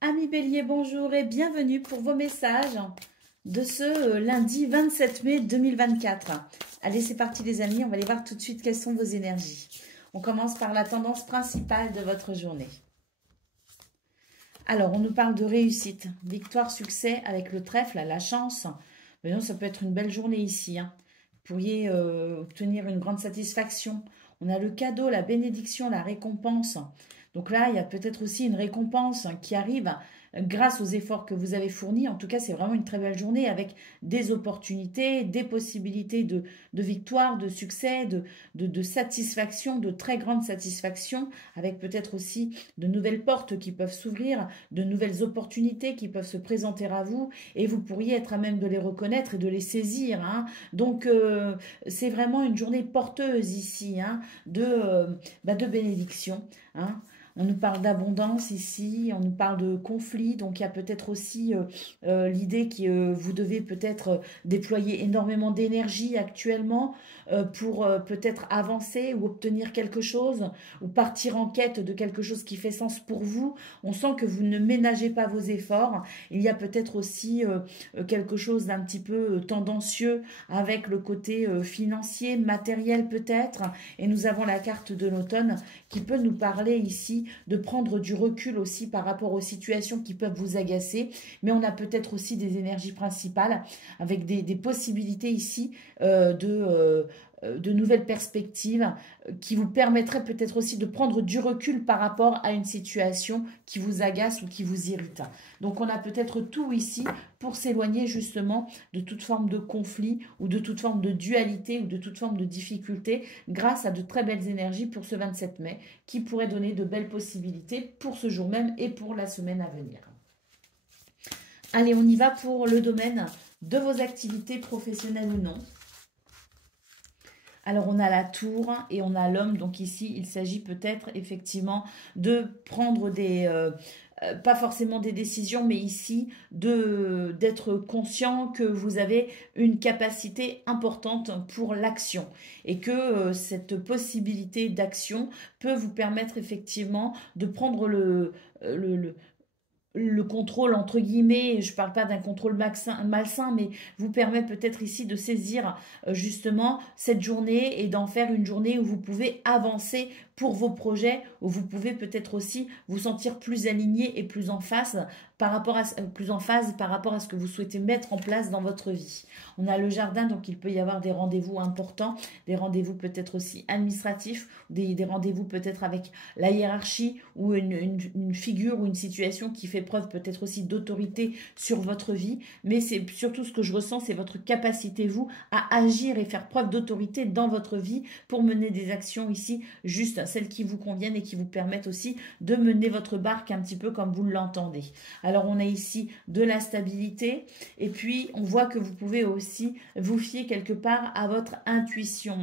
Amis Bélier, bonjour et bienvenue pour vos messages de ce lundi 27 mai 2024. Allez, c'est parti les amis, on va aller voir tout de suite quelles sont vos énergies. On commence par la tendance principale de votre journée. Alors, on nous parle de réussite, victoire, succès avec le trèfle, la chance. Mais non, ça peut être une belle journée ici. Vous pourriez obtenir une grande satisfaction. On a le cadeau, la bénédiction, la récompense. Donc là, il y a peut-être aussi une récompense qui arrive grâce aux efforts que vous avez fournis. En tout cas, c'est vraiment une très belle journée avec des opportunités, des possibilités de victoire, de succès, de satisfaction, de très grande satisfaction, avec peut-être aussi de nouvelles portes qui peuvent s'ouvrir, de nouvelles opportunités qui peuvent se présenter à vous et vous pourriez être à même de les reconnaître et de les saisir. Donc, c'est vraiment une journée porteuse ici de bénédiction. On nous parle d'abondance ici, on nous parle de conflit, donc il y a peut-être aussi l'idée que vous devez peut-être déployer énormément d'énergie actuellement pour peut-être avancer ou obtenir quelque chose ou partir en quête de quelque chose qui fait sens pour vous. On sent que vous ne ménagez pas vos efforts. Il y a peut-être aussi quelque chose d'un petit peu tendancieux avec le côté financier, matériel peut-être. Et nous avons la carte de l'automne qui peut nous parler ici de prendre du recul aussi par rapport aux situations qui peuvent vous agacer. Mais on a peut-être aussi des énergies principales avec des possibilités ici de nouvelles perspectives qui vous permettraient peut-être aussi de prendre du recul par rapport à une situation qui vous agace ou qui vous irrite. Donc on a peut-être tout ici pour s'éloigner justement de toute forme de conflit ou de toute forme de dualité ou de toute forme de difficulté grâce à de très belles énergies pour ce 27 mai qui pourraient donner de belles possibilités pour ce jour même et pour la semaine à venir. Allez, on y va pour le domaine de vos activités professionnelles ou non. Alors, on a la tour et on a l'homme. Donc ici, il s'agit peut-être effectivement de prendre pas forcément des décisions, mais ici d'être conscient que vous avez une capacité importante pour l'action et que cette possibilité d'action peut vous permettre effectivement de prendre le contrôle, entre guillemets, je ne parle pas d'un contrôle malsain, mais vous permet peut-être ici de saisir justement cette journée et d'en faire une journée où vous pouvez avancer pour vos projets, où vous pouvez peut-être aussi vous sentir plus aligné et plus en phase par rapport à ce que vous souhaitez mettre en place dans votre vie. On a le jardin, donc il peut y avoir des rendez-vous importants, des rendez-vous peut-être aussi administratifs, des rendez-vous peut-être avec la hiérarchie ou une figure ou une situation qui fait preuve peut-être aussi d'autorité sur votre vie, mais c'est surtout ce que je ressens, c'est votre capacité, vous, à agir et faire preuve d'autorité dans votre vie pour mener des actions ici, juste celles qui vous conviennent et qui vous permettent aussi de mener votre barque un petit peu comme vous l'entendez. Alors, on a ici de la stabilité et puis on voit que vous pouvez aussi vous fier quelque part à votre intuition.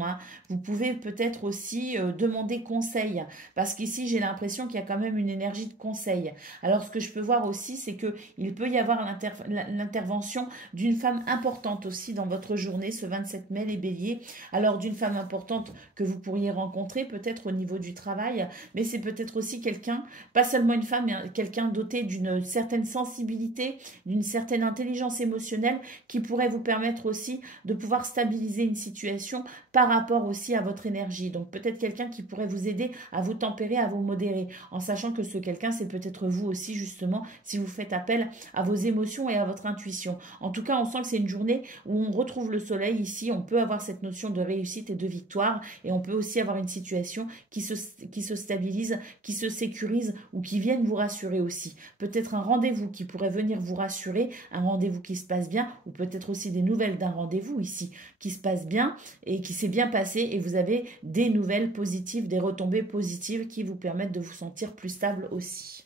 Vous pouvez peut-être aussi demander conseil parce qu'ici, j'ai l'impression qu'il y a quand même une énergie de conseil. Alors, ce que je peux voir aussi, c'est qu'il peut y avoir l'intervention d'une femme importante aussi dans votre journée, ce 27 mai, les béliers. Alors, d'une femme importante que vous pourriez rencontrer peut-être au niveau du travail, mais c'est peut-être aussi quelqu'un, pas seulement une femme, mais quelqu'un doté d'une certaine sensibilité, d'une certaine intelligence émotionnelle qui pourrait vous permettre aussi de pouvoir stabiliser une situation par rapport aussi à votre énergie. Donc peut-être quelqu'un qui pourrait vous aider à vous tempérer, à vous modérer, en sachant que ce quelqu'un, c'est peut-être vous aussi justement, si vous faites appel à vos émotions et à votre intuition. En tout cas, on sent que c'est une journée où on retrouve le soleil ici, on peut avoir cette notion de réussite et de victoire, et on peut aussi avoir une situation qui se stabilise, qui se sécurise ou qui vienne vous rassurer aussi. Peut-être un rendez-vous qui pourrait venir vous rassurer, un rendez-vous qui se passe bien, ou peut-être aussi des nouvelles d'un rendez-vous ici qui se passe bien et qui s'est bien passé et vous avez des nouvelles positives, des retombées positives qui vous permettent de vous sentir plus stable aussi.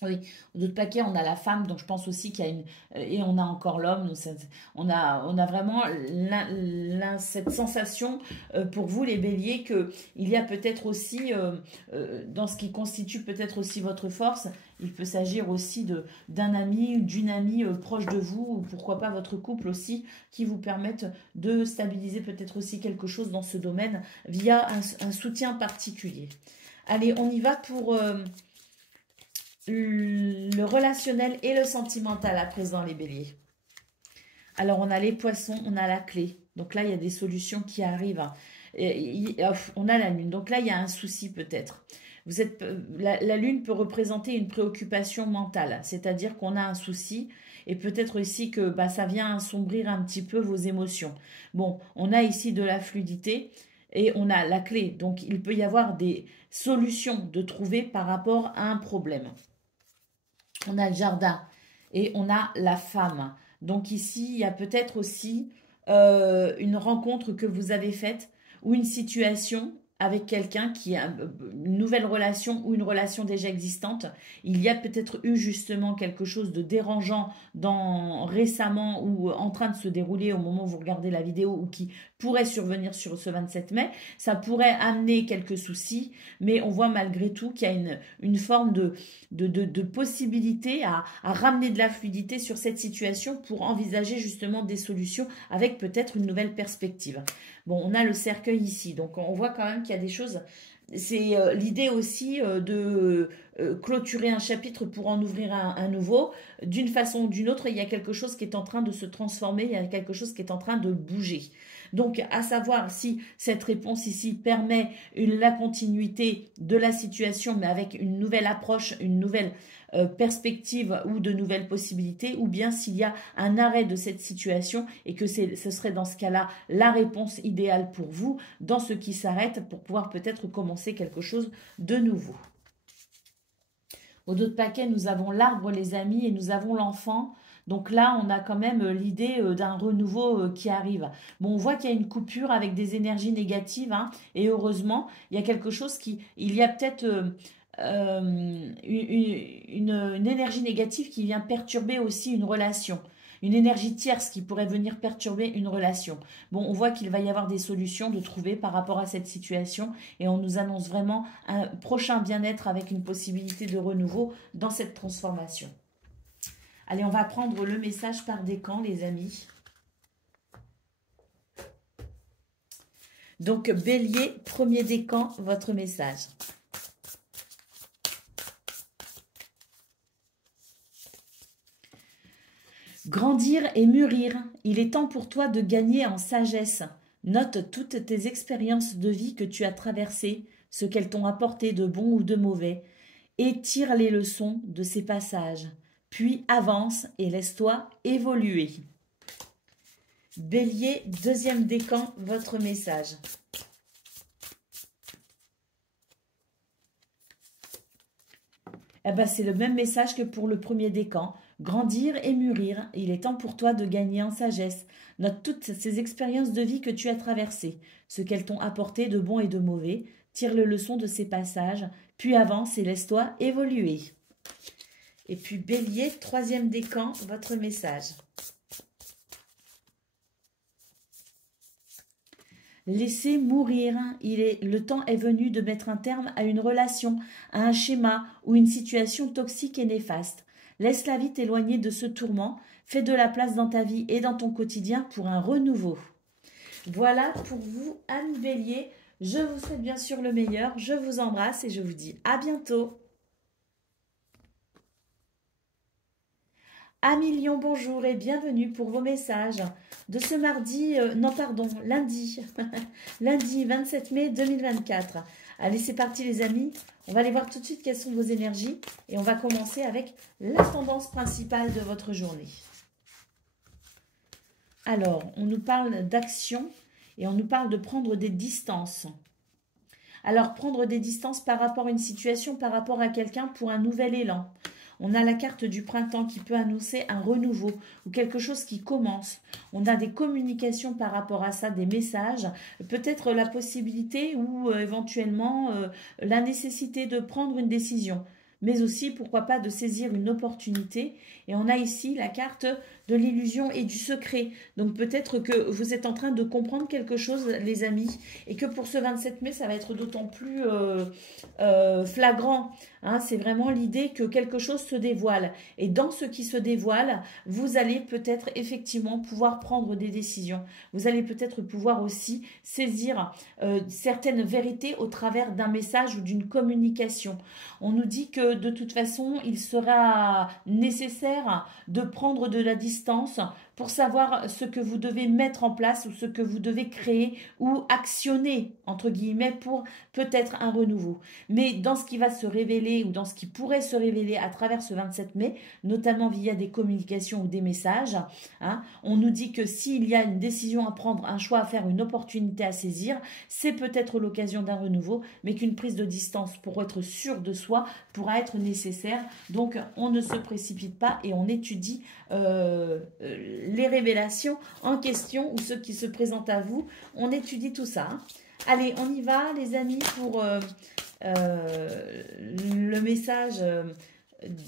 Oui, d'autres paquets, on a la femme, donc je pense aussi qu'il y a une... Et on a encore l'homme, on a vraiment cette sensation pour vous les béliers qu'il y a peut-être aussi, dans ce qui constitue peut-être aussi votre force, il peut s'agir aussi d'un ami ou d'une amie proche de vous, ou pourquoi pas votre couple aussi, qui vous permettent de stabiliser peut-être aussi quelque chose dans ce domaine via un soutien particulier. Allez, on y va pour... le le relationnel et le sentimental à présent, les béliers. Alors, on a les poissons, on a la clé. Donc là, il y a des solutions qui arrivent. On a la lune. Donc là, il y a un souci peut-être. La lune peut représenter une préoccupation mentale. C'est-à-dire qu'on a un souci et peut-être aussi que ça vient assombrir un petit peu vos émotions. Bon, on a ici de la fluidité et on a la clé. Donc, il peut y avoir des solutions de trouver par rapport à un problème. On a le jardin et on a la femme. Donc ici, il y a peut-être aussi une rencontre que vous avez faite ou une situation avec quelqu'un qui a une nouvelle relation ou une relation déjà existante. Il y a peut-être eu justement quelque chose de dérangeant récemment ou en train de se dérouler au moment où vous regardez la vidéo ou qui pourrait survenir sur ce 27 mai. Ça pourrait amener quelques soucis, mais on voit malgré tout qu'il y a une forme de possibilité à ramener de la fluidité sur cette situation pour envisager justement des solutions avec peut-être une nouvelle perspective. Bon, on a le cercueil ici, donc on voit quand même qu'il y a des choses. C'est l'idée aussi de clôturer un chapitre pour en ouvrir un nouveau. D'une façon ou d'une autre, il y a quelque chose qui est en train de se transformer, il y a quelque chose qui est en train de bouger. Donc, à savoir si cette réponse ici permet la continuité de la situation, mais avec une nouvelle approche, une nouvelle perspective ou de nouvelles possibilités, ou bien s'il y a un arrêt de cette situation et que ce serait dans ce cas-là la réponse idéale pour vous, dans ce qui s'arrête, pour pouvoir peut-être commencer quelque chose de nouveau. Au dos de paquet, nous avons l'arbre, les amis, et nous avons l'enfant. Donc là, on a quand même l'idée d'un renouveau qui arrive. Bon, on voit qu'il y a une coupure avec des énergies négatives, hein, et heureusement, il y a quelque chose il y a peut-être une énergie négative qui vient perturber aussi une relation. Une énergie tierce qui pourrait venir perturber une relation. Bon, on voit qu'il va y avoir des solutions de trouver par rapport à cette situation et on nous annonce vraiment un prochain bien-être avec une possibilité de renouveau dans cette transformation. Allez, on va prendre le message par décan, les amis. Donc, Bélier, premier décan, votre message. Grandir et mûrir, il est temps pour toi de gagner en sagesse. Note toutes tes expériences de vie que tu as traversées, ce qu'elles t'ont apporté de bon ou de mauvais, et tire les leçons de ces passages. Puis avance et laisse-toi évoluer. Bélier, deuxième décan, votre message. Eh ben, c'est le même message que pour le premier décan. Grandir et mûrir, il est temps pour toi de gagner en sagesse. Note toutes ces expériences de vie que tu as traversées, ce qu'elles t'ont apporté de bon et de mauvais. Tire les leçons de ces passages, puis avance et laisse-toi évoluer. Et puis Bélier, troisième décan, votre message. Laissez mourir. Le temps est venu de mettre un terme à une relation, à un schéma ou une situation toxique et néfaste. Laisse la vie t'éloigner de ce tourment. Fais de la place dans ta vie et dans ton quotidien pour un renouveau. Voilà pour vous, Anne Bélier. Je vous souhaite bien sûr le meilleur. Je vous embrasse et je vous dis à bientôt. Amis Lion, bonjour et bienvenue pour vos messages de ce lundi, lundi 27 mai 2024. Allez, c'est parti les amis, on va aller voir tout de suite quelles sont vos énergies et on va commencer avec la tendance principale de votre journée. Alors, on nous parle d'action et on nous parle de prendre des distances. Alors, prendre des distances par rapport à une situation, par rapport à quelqu'un pour un nouvel élan. On a la carte du printemps qui peut annoncer un renouveau ou quelque chose qui commence. On a des communications par rapport à ça, des messages, peut-être la possibilité ou éventuellement la nécessité de prendre une décision, mais aussi, pourquoi pas, de saisir une opportunité. Et on a ici la carte de l'illusion et du secret. Donc peut-être que vous êtes en train de comprendre quelque chose, les amis, et que pour ce 27 mai, ça va être d'autant plus flagrant. Hein, c'est vraiment l'idée que quelque chose se dévoile. Et dans ce qui se dévoile, vous allez peut-être effectivement pouvoir prendre des décisions. Vous allez peut-être pouvoir aussi saisir certaines vérités au travers d'un message ou d'une communication. On nous dit que que de toute façon, il sera nécessaire de prendre de la distance pour savoir ce que vous devez mettre en place ou ce que vous devez créer ou actionner, entre guillemets, pour peut-être un renouveau. Mais dans ce qui va se révéler ou dans ce qui pourrait se révéler à travers ce 27 mai, notamment via des communications ou des messages, hein, on nous dit que s'il y a une décision à prendre, un choix à faire, une opportunité à saisir, c'est peut-être l'occasion d'un renouveau, mais qu'une prise de distance pour être sûr de soi pourra être nécessaire. Donc on ne se précipite pas et on étudie les révélations en question ou ceux qui se présentent à vous. On étudie tout ça. Hein. Allez, on y va les amis pour le message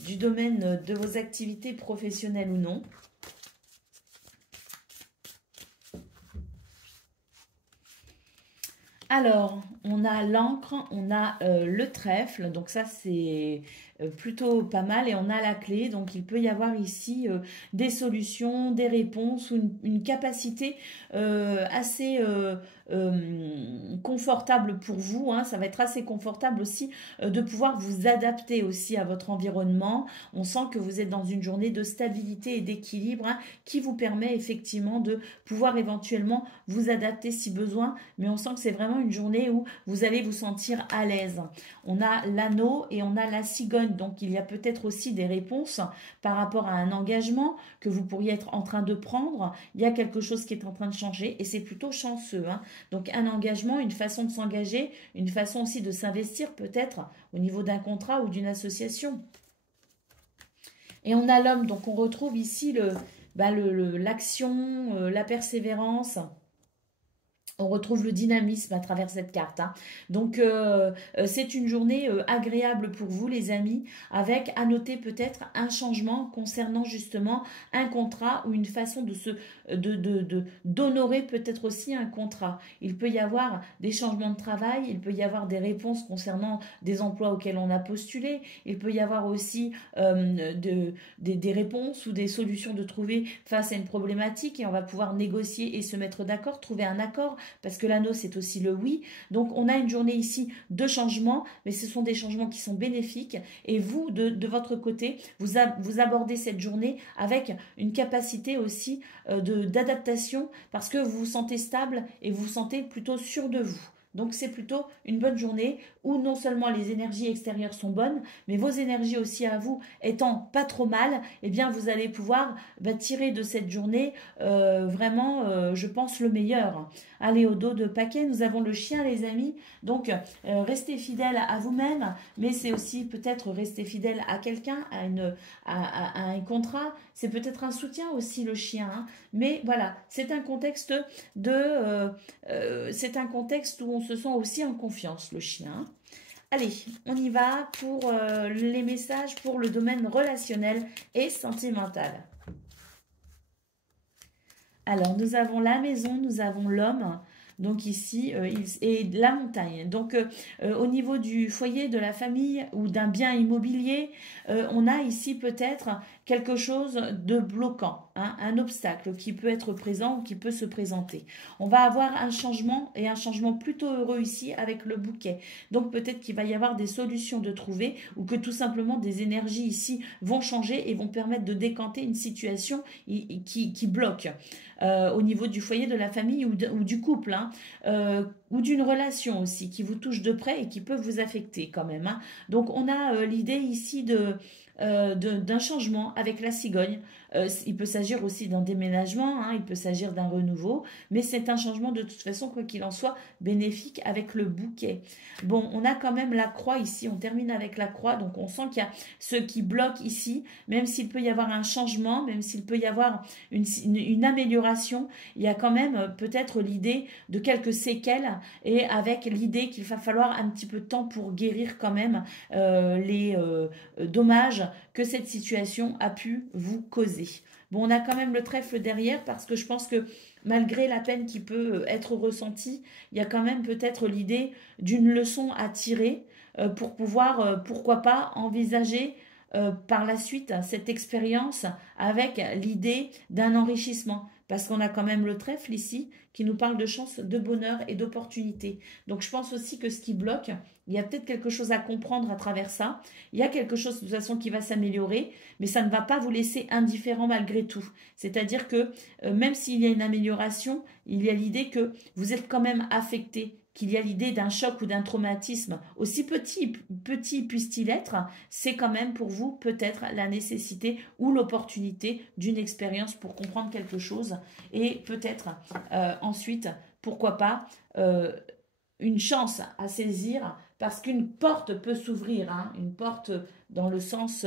du domaine de vos activités professionnelles ou non. Alors, on a l'encre, on a le trèfle, donc ça c'est plutôt pas mal et on a la clé, donc il peut y avoir ici des solutions, des réponses ou une capacité assez confortable pour vous, hein. Ça va être assez confortable aussi de pouvoir vous adapter aussi à votre environnement. On sent que vous êtes dans une journée de stabilité et d'équilibre, hein, qui vous permet effectivement de pouvoir éventuellement vous adapter si besoin, mais on sent que c'est vraiment une journée où vous allez vous sentir à l'aise. On a l'anneau et on a la cigogne, donc il y a peut-être aussi des réponses par rapport à un engagement que vous pourriez être en train de prendre. Il y a quelque chose qui est en train de changer et c'est plutôt chanceux, hein. Donc un engagement, une façon de s'engager, une façon aussi de s'investir peut-être au niveau d'un contrat ou d'une association. Et on a l'homme, donc on retrouve ici l'action, la persévérance. On retrouve le dynamisme à travers cette carte. Hein. Donc, c'est une journée agréable pour vous, les amis, avec à noter peut-être un changement concernant justement un contrat ou une façon d'honorer peut-être aussi un contrat. Il peut y avoir des changements de travail, il peut y avoir des réponses concernant des emplois auxquels on a postulé, il peut y avoir aussi des réponses ou des solutions de trouver face à une problématique et on va pouvoir négocier et se mettre d'accord, trouver un accord, parce que l'anneau c'est aussi le oui. Donc on a une journée ici de changements, mais ce sont des changements qui sont bénéfiques et vous de votre côté vous abordez cette journée avec une capacité aussi d'adaptation parce que vous vous sentez stable et vous vous sentez plutôt sûr de vous. Donc c'est plutôt une bonne journée où non seulement les énergies extérieures sont bonnes, mais vos énergies aussi à vous étant pas trop mal, eh bien vous allez pouvoir tirer de cette journée vraiment, je pense, le meilleur. Allez, au dos de paquet, nous avons le chien, les amis. Donc restez fidèles à vous-même, mais c'est aussi peut-être rester fidèle à quelqu'un, à un contrat. C'est peut-être un soutien aussi, le chien. Hein. Mais voilà, c'est un contexte c'est un contexte où on se sent aussi en confiance, le chien. Allez, on y va pour les messages pour le domaine relationnel et sentimental. Alors, nous avons la maison, nous avons l'homme. Donc ici, et la montagne. Donc au niveau du foyer, de la famille ou d'un bien immobilier, on a ici peut-être quelque chose de bloquant, hein, un obstacle qui peut être présent ou qui peut se présenter. On va avoir un changement et un changement plutôt heureux ici avec le bouquet. Donc peut-être qu'il va y avoir des solutions de trouver ou que tout simplement des énergies ici vont changer et vont permettre de décanter une situation qui bloque. Au niveau du foyer, de la famille ou du couple, hein, ou d'une relation aussi qui vous touche de près et qui peut vous affecter quand même. Hein. Donc on a l'idée ici d'un changement avec la cigogne. Il peut s'agir aussi d'un déménagement, hein, il peut s'agir d'un renouveau, mais c'est un changement de toute façon, quoi qu'il en soit, bénéfique avec le bouquet. Bon, on a quand même la croix ici, on termine avec la croix, donc on sent qu'il y a ce qui bloque ici, même s'il peut y avoir un changement, même s'il peut y avoir une amélioration, il y a quand même peut-être l'idée de quelques séquelles et avec l'idée qu'il va falloir un petit peu de temps pour guérir quand même les dommages que cette situation a pu vous causer. Bon, on a quand même le trèfle derrière parce que je pense que malgré la peine qui peut être ressentie, il y a quand même peut-être l'idée d'une leçon à tirer pour pouvoir, pourquoi pas, envisager par la suite cette expérience avec l'idée d'un enrichissement. Parce qu'on a quand même le trèfle ici qui nous parle de chance, de bonheur et d'opportunité. Donc je pense aussi que ce qui bloque, Il y a peut-être quelque chose à comprendre à travers ça. Il y a quelque chose de toute façon qui va s'améliorer, mais ça ne va pas vous laisser indifférent malgré tout. C'est-à-dire que même s'il y a une amélioration, il y a l'idée que vous êtes quand même affecté, qu'il y a l'idée d'un choc ou d'un traumatisme, aussi petit puisse-t-il être, c'est quand même pour vous peut-être la nécessité ou l'opportunité d'une expérience pour comprendre quelque chose et peut-être ensuite, pourquoi pas, une chance à saisir parce qu'une porte peut s'ouvrir, hein, une porte dans le sens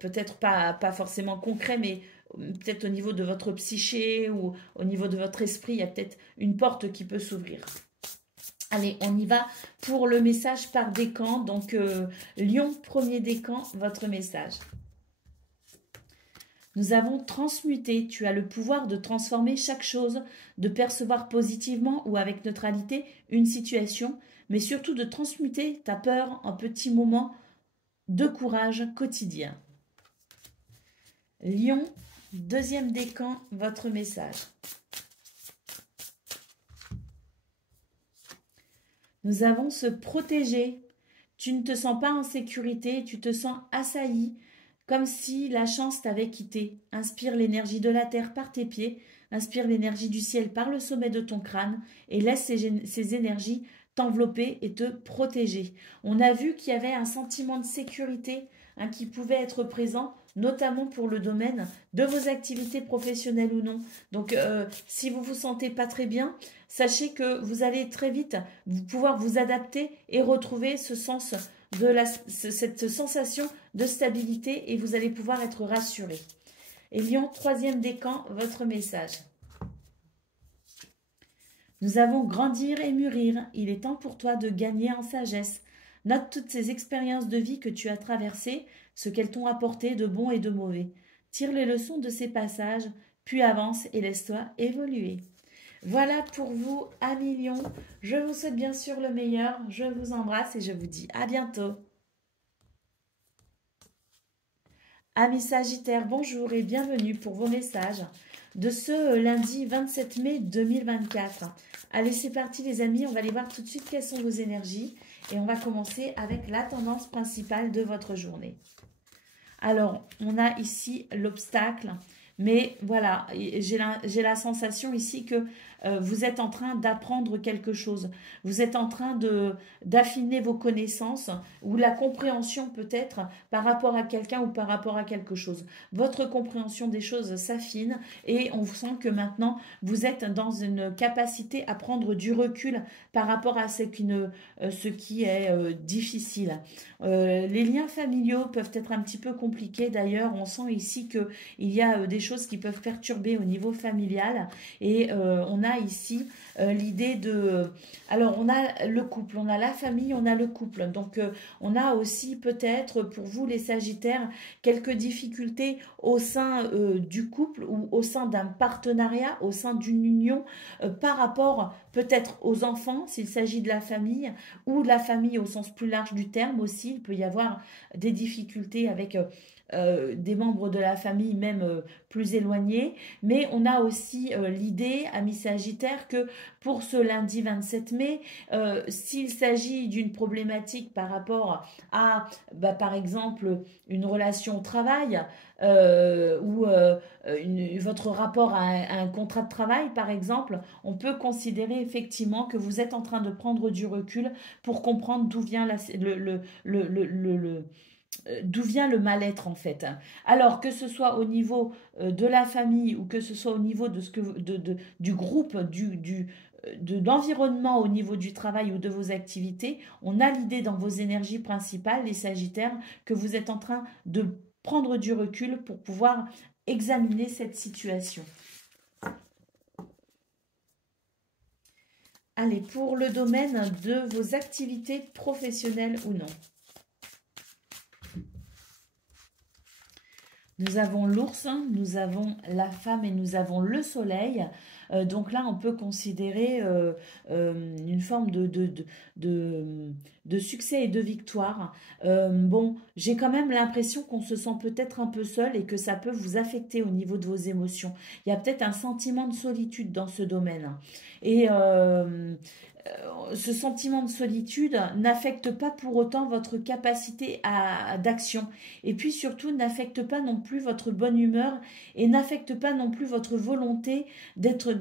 peut-être pas forcément concret, mais peut-être au niveau de votre psyché ou au niveau de votre esprit, il y a peut-être une porte qui peut s'ouvrir. Allez, on y va pour le message par décan. Donc, Lion, premier décan, votre message. Nous avons transmuté. Tu as le pouvoir de transformer chaque chose, de percevoir positivement ou avec neutralité une situation, mais surtout de transmuter ta peur en petits moments de courage quotidien. Lion, deuxième décan, votre message. Nous avons se protéger. Tu ne te sens pas en sécurité, tu te sens assailli, comme si la chance t'avait quitté. Inspire l'énergie de la terre par tes pieds, inspire l'énergie du ciel par le sommet de ton crâne et laisse ces énergies t'envelopper et te protéger. On a vu qu'il y avait un sentiment de sécurité qui pouvait être présent, notamment pour le domaine de vos activités professionnelles ou non. Donc, si vous vous sentez pas très bien, sachez que vous allez très vite pouvoir vous adapter et retrouver ce sens de cette sensation de stabilité et vous allez pouvoir être rassuré. Et Lion, troisième décan, votre message. Nous avons grandir et mûrir. Il est temps pour toi de gagner en sagesse. Note toutes ces expériences de vie que tu as traversées, ce qu'elles t'ont apporté de bon et de mauvais. Tire les leçons de ces passages, puis avance et laisse-toi évoluer. Voilà pour vous, amis Lion. Je vous souhaite bien sûr le meilleur. Je vous embrasse et je vous dis à bientôt. Amis Sagittaires, bonjour et bienvenue pour vos messages de ce lundi 27 mai 2024. Allez, c'est parti les amis, on va aller voir tout de suite quelles sont vos énergies et on va commencer avec la tendance principale de votre journée. Alors, on a ici l'obstacle, mais voilà, j'ai la sensation ici que vous êtes en train d'apprendre quelque chose. Vous êtes en train d'affiner vos connaissances ou la compréhension peut-être par rapport à quelqu'un ou par rapport à quelque chose. Votre compréhension des choses s'affine et on sent que maintenant vous êtes dans une capacité à prendre du recul par rapport à ce qui est difficile. Les liens familiaux peuvent être un petit peu compliqués. D'ailleurs, on sent ici qu'il y a des choses qui peuvent perturber au niveau familial et on a ici l'idée de... Alors, on a le couple, on a la famille, on a le couple. Donc, on a aussi peut-être pour vous les Sagittaires quelques difficultés au sein du couple ou au sein d'un partenariat, au sein d'une union par rapport peut-être aux enfants s'il s'agit de la famille ou de la famille au sens plus large du terme aussi. Il peut y avoir des difficultés avec des membres de la famille même plus éloignés, mais on a aussi l'idée, amis Sagittaires, que pour ce lundi 27 mai, s'il s'agit d'une problématique par rapport à, par exemple, une relation au travail ou votre rapport à un contrat de travail, par exemple, on peut considérer effectivement que vous êtes en train de prendre du recul pour comprendre d'où vient d'où vient le mal-être en fait. Alors que ce soit au niveau de la famille ou que ce soit au niveau de du groupe, de l'environnement au niveau du travail ou de vos activités, on a l'idée dans vos énergies principales, les Sagittaires, que vous êtes en train de prendre du recul pour pouvoir examiner cette situation. Allez, pour le domaine de vos activités professionnelles ou non. Nous avons l'ours, nous avons la femme et nous avons le soleil. Donc là, on peut considérer une forme de succès et de victoire. Bon, j'ai quand même l'impression qu'on se sent peut-être un peu seul et que ça peut vous affecter au niveau de vos émotions. Il y a peut-être un sentiment de solitude dans ce domaine. Et ce sentiment de solitude n'affecte pas pour autant votre capacité d'action. Et puis surtout, n'affecte pas non plus votre bonne humeur et n'affecte pas non plus votre volonté d'être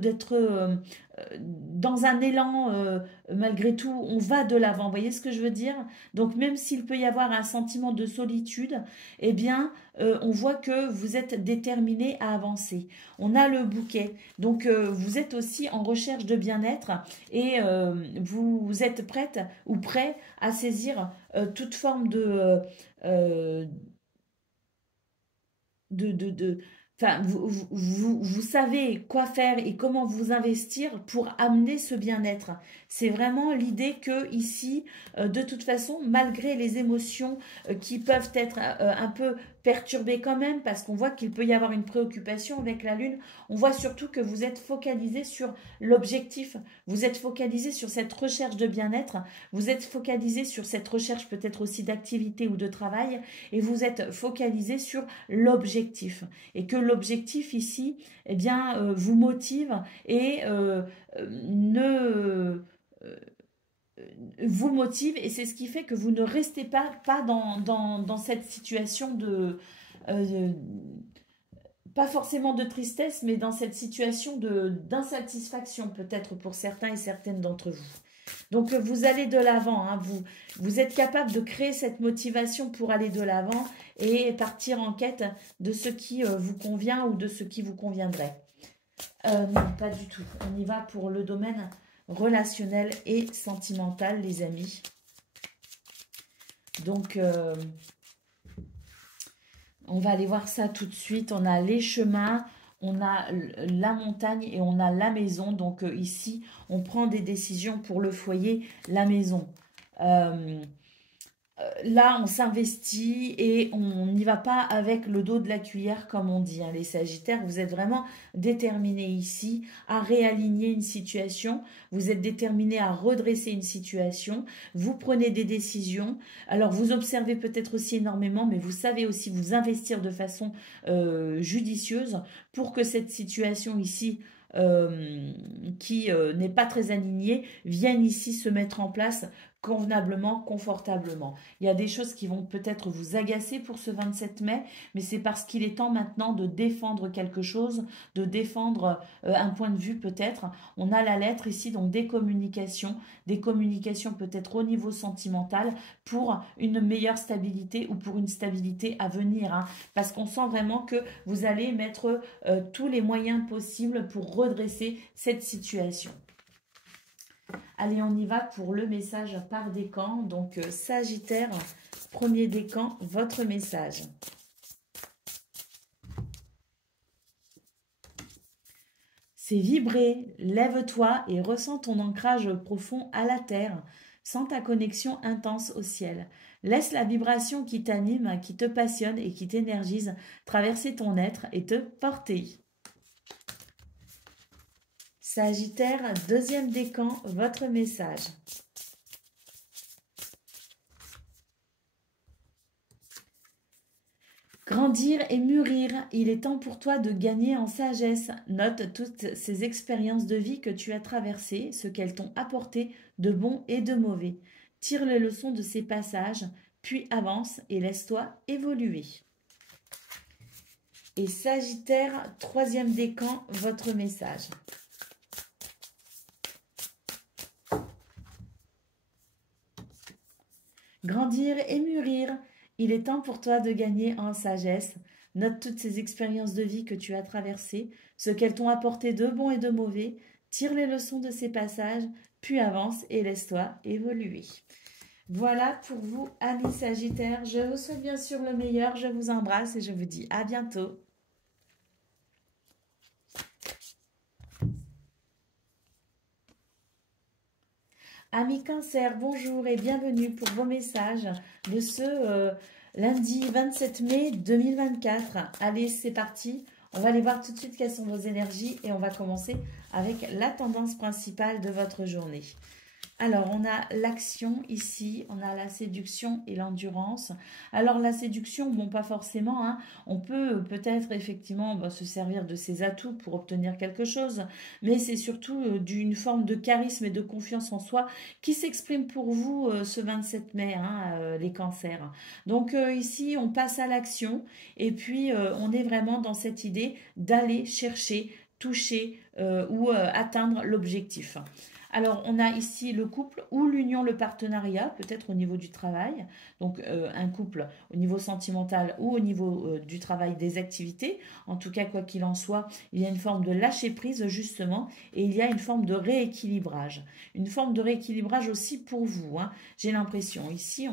dans un élan, malgré tout, on va de l'avant. Vous voyez ce que je veux dire? Donc même s'il peut y avoir un sentiment de solitude, eh bien, on voit que vous êtes déterminé à avancer. On a le bouquet. Donc vous êtes aussi en recherche de bien-être et vous êtes prête ou prêt à saisir toute forme de enfin, vous savez quoi faire et comment vous investir pour amener ce bien-être. C'est vraiment l'idée que ici, de toute façon, malgré les émotions qui peuvent être un peu perturbées quand même, parce qu'on voit qu'il peut y avoir une préoccupation avec la Lune, on voit surtout que vous êtes focalisé sur l'objectif, vous êtes focalisé sur cette recherche de bien-être, vous êtes focalisé sur cette recherche peut-être aussi d'activité ou de travail, et vous êtes focalisé sur l'objectif. Et que l'objectif ici, eh bien, vous motive et vous motive, et c'est ce qui fait que vous ne restez pas dans cette situation euh, pas forcément de tristesse, mais dans cette situation d'insatisfaction peut-être pour certains et certaines d'entre vous. Donc vous allez de l'avant, hein, vous êtes capable de créer cette motivation pour aller de l'avant et partir en quête de ce qui vous convient ou de ce qui vous conviendrait. Non, pas du tout. On y va pour le domaine relationnel et sentimental, les amis. Donc, on va aller voir ça tout de suite. On a les chemins, on a la montagne et on a la maison. Donc ici, on prend des décisions pour le foyer, la maison. Là, on s'investit et on n'y va pas avec le dos de la cuillère, comme on dit, hein, les Sagittaires. Vous êtes vraiment déterminés ici à réaligner une situation. Vous êtes déterminés à redresser une situation. Vous prenez des décisions. Alors, vous observez peut-être aussi énormément, mais vous savez aussi vous investir de façon judicieuse pour que cette situation ici, qui n'est pas très alignée, vienne ici se mettre en place convenablement, confortablement. Il y a des choses qui vont peut-être vous agacer pour ce 27 mai, mais c'est parce qu'il est temps maintenant de défendre quelque chose, de défendre un point de vue peut-être. On a la lettre ici, donc des communications peut-être au niveau sentimental pour une meilleure stabilité ou pour une stabilité à venir, hein, parce qu'on sent vraiment que vous allez mettre tous les moyens possibles pour redresser cette situation. Allez, on y va pour le message par décan. Donc, Sagittaire, premier décan, votre message. C'est vibrer, lève-toi et ressens ton ancrage profond à la terre, sens ta connexion intense au ciel. Laisse la vibration qui t'anime, qui te passionne et qui t'énergise traverser ton être et te porter. Sagittaire, deuxième décan, votre message. Grandir et mûrir, il est temps pour toi de gagner en sagesse. Note toutes ces expériences de vie que tu as traversées, ce qu'elles t'ont apporté de bon et de mauvais. Tire les leçons de ces passages, puis avance et laisse-toi évoluer. Et Sagittaire, troisième décan, votre message. Grandir et mûrir, il est temps pour toi de gagner en sagesse. Note toutes ces expériences de vie que tu as traversées, ce qu'elles t'ont apporté de bon et de mauvais. Tire les leçons de ces passages, puis avance et laisse-toi évoluer. Voilà pour vous, amis Sagittaires. Je vous souhaite bien sûr le meilleur. Je vous embrasse et je vous dis à bientôt. Amis Cancer, bonjour et bienvenue pour vos messages de ce lundi 27 mai 2024. Allez, c'est parti. On va aller voir tout de suite quelles sont vos énergies et on va commencer avec la tendance principale de votre journée. Alors, on a l'action ici, on a la séduction et l'endurance. Alors, la séduction, bon, pas forcément, hein. On peut peut-être effectivement se servir de ses atouts pour obtenir quelque chose, mais c'est surtout d'une forme de charisme et de confiance en soi qui s'exprime pour vous ce 27 mai, hein, les cancers. Donc, ici, on passe à l'action et puis on est vraiment dans cette idée d'aller chercher, toucher ou atteindre l'objectif. Alors, on a ici le couple ou l'union, le partenariat, peut-être au niveau du travail. Donc, un couple au niveau sentimental ou au niveau du travail, des activités. En tout cas, quoi qu'il en soit, il y a une forme de lâcher prise, justement, et il y a une forme de rééquilibrage. Une forme de rééquilibrage aussi pour vous, hein, j'ai l'impression. Ici,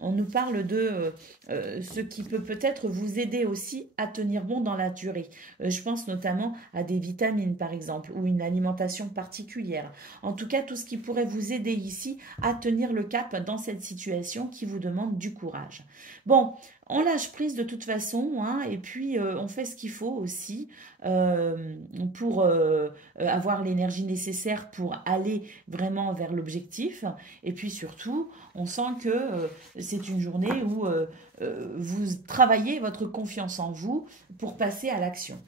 on nous parle de ce qui peut peut-être vous aider aussi à tenir bon dans la durée. Je pense notamment à des vitamines, par exemple, ou une alimentation particulière. En tout cas, tout ce qui pourrait vous aider ici à tenir le cap dans cette situation qui vous demande du courage. Bon, on lâche prise de toute façon, hein, et puis on fait ce qu'il faut aussi pour avoir l'énergie nécessaire pour aller vraiment vers l'objectif. Et puis surtout, on sent que c'est une journée où vous travaillez votre confiance en vous pour passer à l'action.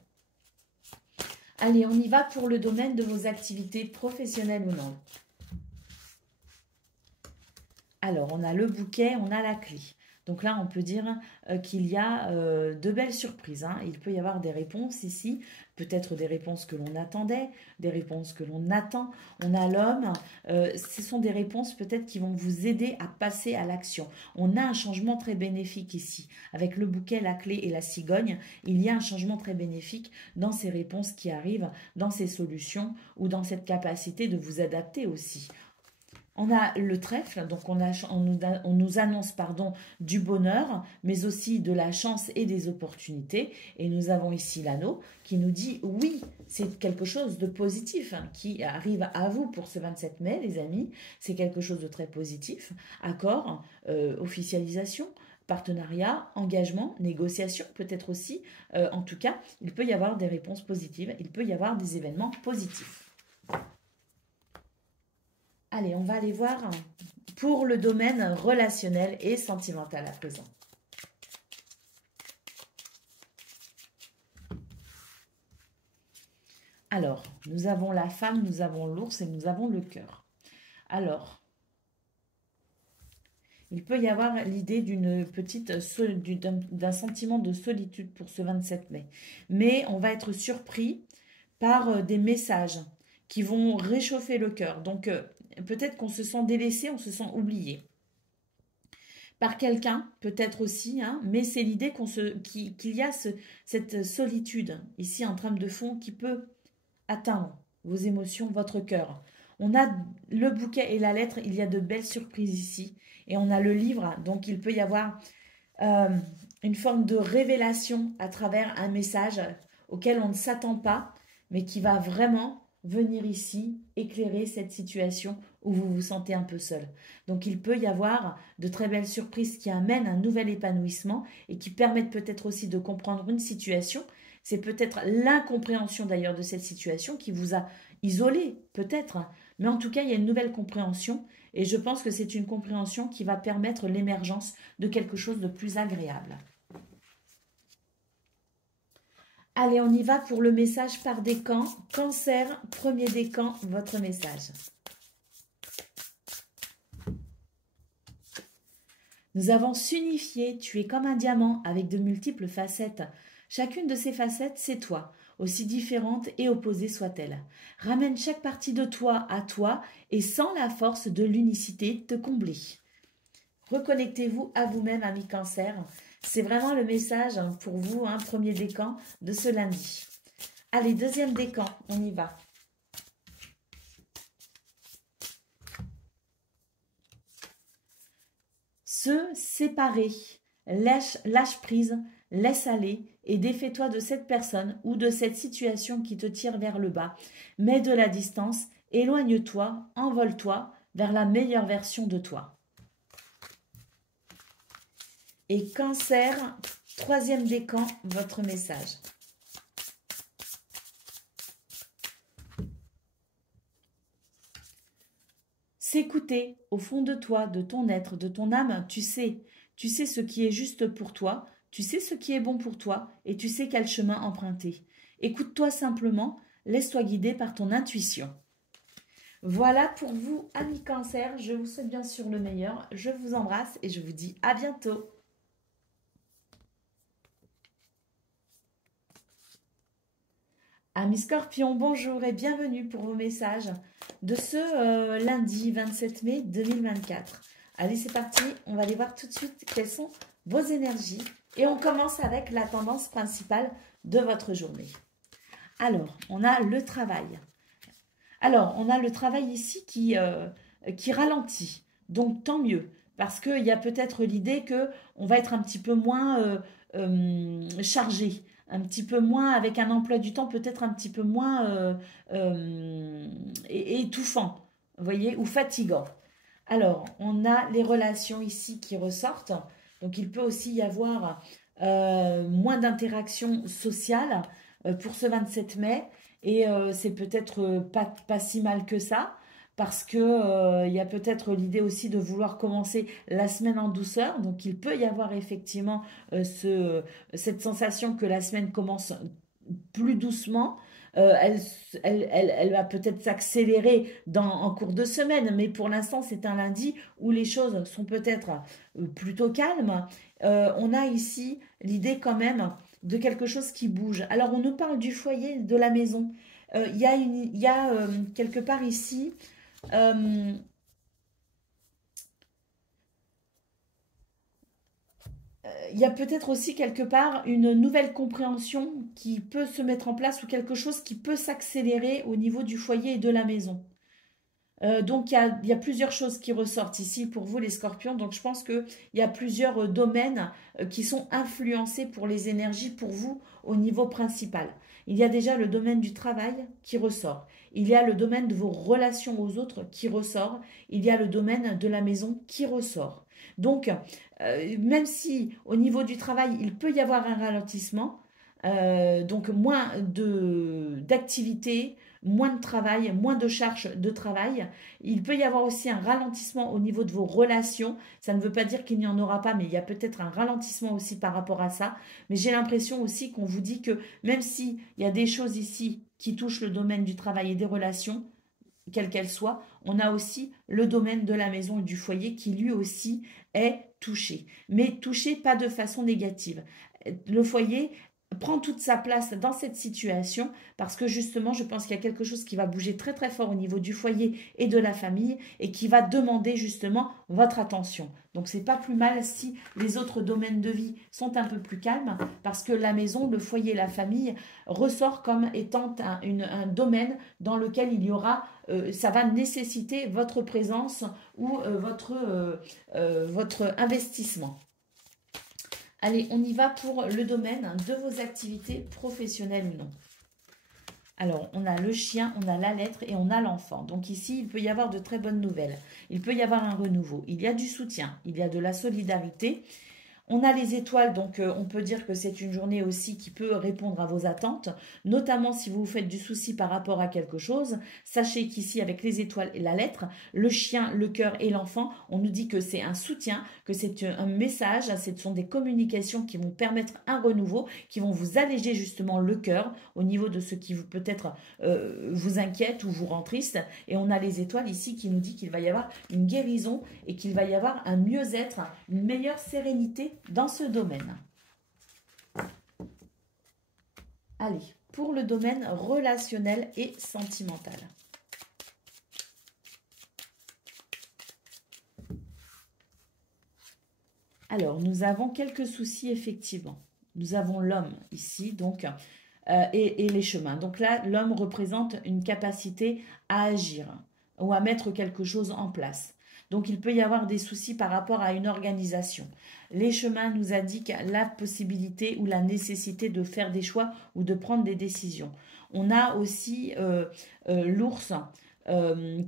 Allez, on y va pour le domaine de vos activités professionnelles ou non. Alors, on a le bouquet, on a la clé. Donc là, on peut dire qu'il y a de belles surprises, hein. Il peut y avoir des réponses ici, peut-être des réponses que l'on attendait, des réponses que l'on attend. On a l'homme, ce sont des réponses peut-être qui vont vous aider à passer à l'action. On a un changement très bénéfique ici. Avec le bouquet, la clé et la cigogne, il y a un changement très bénéfique dans ces réponses qui arrivent, dans ces solutions ou dans cette capacité de vous adapter aussi. On a le trèfle, donc on nous annonce pardon, du bonheur, mais aussi de la chance et des opportunités. Et nous avons ici l'anneau qui nous dit oui, c'est quelque chose de positif hein, qui arrive à vous pour ce 27 mai, les amis. C'est quelque chose de très positif. Accord, officialisation, partenariat, engagement, négociation, peut-être aussi. En tout cas, il peut y avoir des réponses positives, il peut y avoir des événements positifs. Allez, on va aller voir pour le domaine relationnel et sentimental à présent. Alors, nous avons la femme, nous avons l'ours et nous avons le cœur. Alors, il peut y avoir l'idée d'un sentiment de solitude pour ce 27 mai. Mais on va être surpris par des messages qui vont réchauffer le cœur. Donc, peut-être qu'on se sent délaissé, on se sent oublié. Par quelqu'un, peut-être aussi, hein, mais c'est l'idée qu'il y a cette solitude, ici en trame de fond, qui peut atteindre vos émotions, votre cœur. On a le bouquet et la lettre, il y a de belles surprises ici. Et on a le livre, donc il peut y avoir une forme de révélation à travers un message auquel on ne s'attend pas, mais qui va vraiment venir ici éclairer cette situation où vous vous sentez un peu seul. Donc il peut y avoir de très belles surprises qui amènent un nouvel épanouissement et qui permettent peut-être aussi de comprendre une situation. C'est peut-être l'incompréhension d'ailleurs de cette situation qui vous a isolé, peut-être. Mais en tout cas, il y a une nouvelle compréhension et je pense que c'est une compréhension qui va permettre l'émergence de quelque chose de plus agréable. Allez, on y va pour le message par décan. Cancer, premier décan, votre message. Nous avons s'unifier, tu es comme un diamant avec de multiples facettes. Chacune de ces facettes, c'est toi, aussi différente et opposée soit-elle. Ramène chaque partie de toi à toi et sans la force de l'unicité te combler. Reconnectez-vous à vous-même, ami Cancer. C'est vraiment le message pour vous, hein, premier décan de ce lundi. Allez, deuxième décan, on y va. Se séparer, lâche prise, laisse aller et défais-toi de cette personne ou de cette situation qui te tire vers le bas. Mets de la distance, éloigne-toi, envole-toi vers la meilleure version de toi. Et Cancer, troisième décan, votre message. s'écouter au fond de toi, de ton être, de ton âme, tu sais ce qui est juste pour toi, tu sais ce qui est bon pour toi et tu sais quel chemin emprunter. Écoute-toi simplement, laisse-toi guider par ton intuition. Voilà pour vous, amis Cancer, je vous souhaite bien sûr le meilleur, je vous embrasse et je vous dis à bientôt. Amis Scorpions, bonjour et bienvenue pour vos messages de ce lundi 27 mai 2024. Allez, c'est parti, on va aller voir tout de suite quelles sont vos énergies. Et on commence avec la tendance principale de votre journée. Alors, on a le travail. Alors, on a le travail ici qui ralentit. Donc, tant mieux. Parce qu'il y a peut-être l'idée qu'on va être un petit peu moins chargé. Un petit peu moins, avec un emploi du temps peut-être un petit peu moins étouffant. Vous voyez, ou fatigant. Alors, on a les relations ici qui ressortent. Donc, il peut aussi y avoir moins d'interactions sociales pour ce 27 mai. Et c'est peut-être pas si mal que ça, parce que il y a peut-être l'idée aussi de vouloir commencer la semaine en douceur. Donc, il peut y avoir effectivement cette sensation que la semaine commence plus doucement. Elle va peut-être s'accélérer en cours de semaine, mais pour l'instant, c'est un lundi où les choses sont peut-être plutôt calmes. On a ici l'idée quand même de quelque chose qui bouge. Alors, on nous parle du foyer, de la maison. Il y a quelque part ici... il y a peut-être aussi quelque part une nouvelle compréhension qui peut se mettre en place ou quelque chose qui peut s'accélérer au niveau du foyer et de la maison. Donc, il y a plusieurs choses qui ressortent ici pour vous, les scorpions. Donc, je pense qu'il y a plusieurs domaines qui sont influencés pour les énergies pour vous au niveau principal. Il y a déjà le domaine du travail qui ressort. Il y a le domaine de vos relations aux autres qui ressort. Il y a le domaine de la maison qui ressort. Donc, même si au niveau du travail, il peut y avoir un ralentissement, donc moins d'activité, moins de travail, moins de charges de travail. Il peut y avoir aussi un ralentissement au niveau de vos relations. Ça ne veut pas dire qu'il n'y en aura pas, mais il y a peut-être un ralentissement aussi par rapport à ça. Mais j'ai l'impression aussi qu'on vous dit que même s'il y a des choses ici qui touchent le domaine du travail et des relations, quelle qu'elle soit, on a aussi le domaine de la maison et du foyer qui lui aussi est touché. Mais touché pas de façon négative. Le foyer prend toute sa place dans cette situation parce que justement, je pense qu'il y a quelque chose qui va bouger très très fort au niveau du foyer et de la famille et qui va demander justement votre attention. Donc, c'est pas plus mal si les autres domaines de vie sont un peu plus calmes parce que la maison, le foyer, la famille ressort comme étant un domaine dans lequel il y aura, ça va nécessiter votre présence ou votre investissement. Allez, on y va pour le domaine de vos activités professionnelles ou non. Alors, on a le chien, on a la lettre et on a l'enfant. Donc ici, il peut y avoir de très bonnes nouvelles. Il peut y avoir un renouveau. Il y a du soutien, il y a de la solidarité. On a les étoiles, donc on peut dire que c'est une journée aussi qui peut répondre à vos attentes, notamment si vous vous faites du souci par rapport à quelque chose. Sachez qu'ici, avec les étoiles et la lettre, le chien, le cœur et l'enfant, on nous dit que c'est un soutien, que c'est un message, ce sont des communications qui vont permettre un renouveau, qui vont vous alléger justement le cœur au niveau de ce qui vous peut-être vous inquiète ou vous rend triste. Et on a les étoiles ici qui nous dit qu'il va y avoir une guérison et qu'il va y avoir un mieux-être, une meilleure sérénité dans ce domaine. Allez, pour le domaine relationnel et sentimental. Alors, nous avons quelques soucis, effectivement. Nous avons l'homme ici, donc, et les chemins. Donc là, l'homme représente une capacité à agir ou à mettre quelque chose en place. Donc, il peut y avoir des soucis par rapport à une organisation. Les chemins nous indiquent la possibilité ou la nécessité de faire des choix ou de prendre des décisions. On a aussi l'ours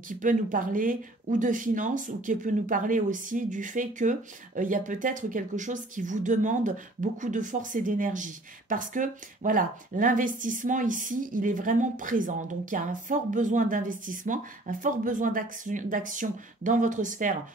qui peut nous parler ou de finances, ou qui peut nous parler aussi du fait que il y a peut-être quelque chose qui vous demande beaucoup de force et d'énergie. Parce que, voilà, l'investissement ici, il est vraiment présent. Donc, il y a un fort besoin d'investissement, un fort besoin d'action dans votre sphère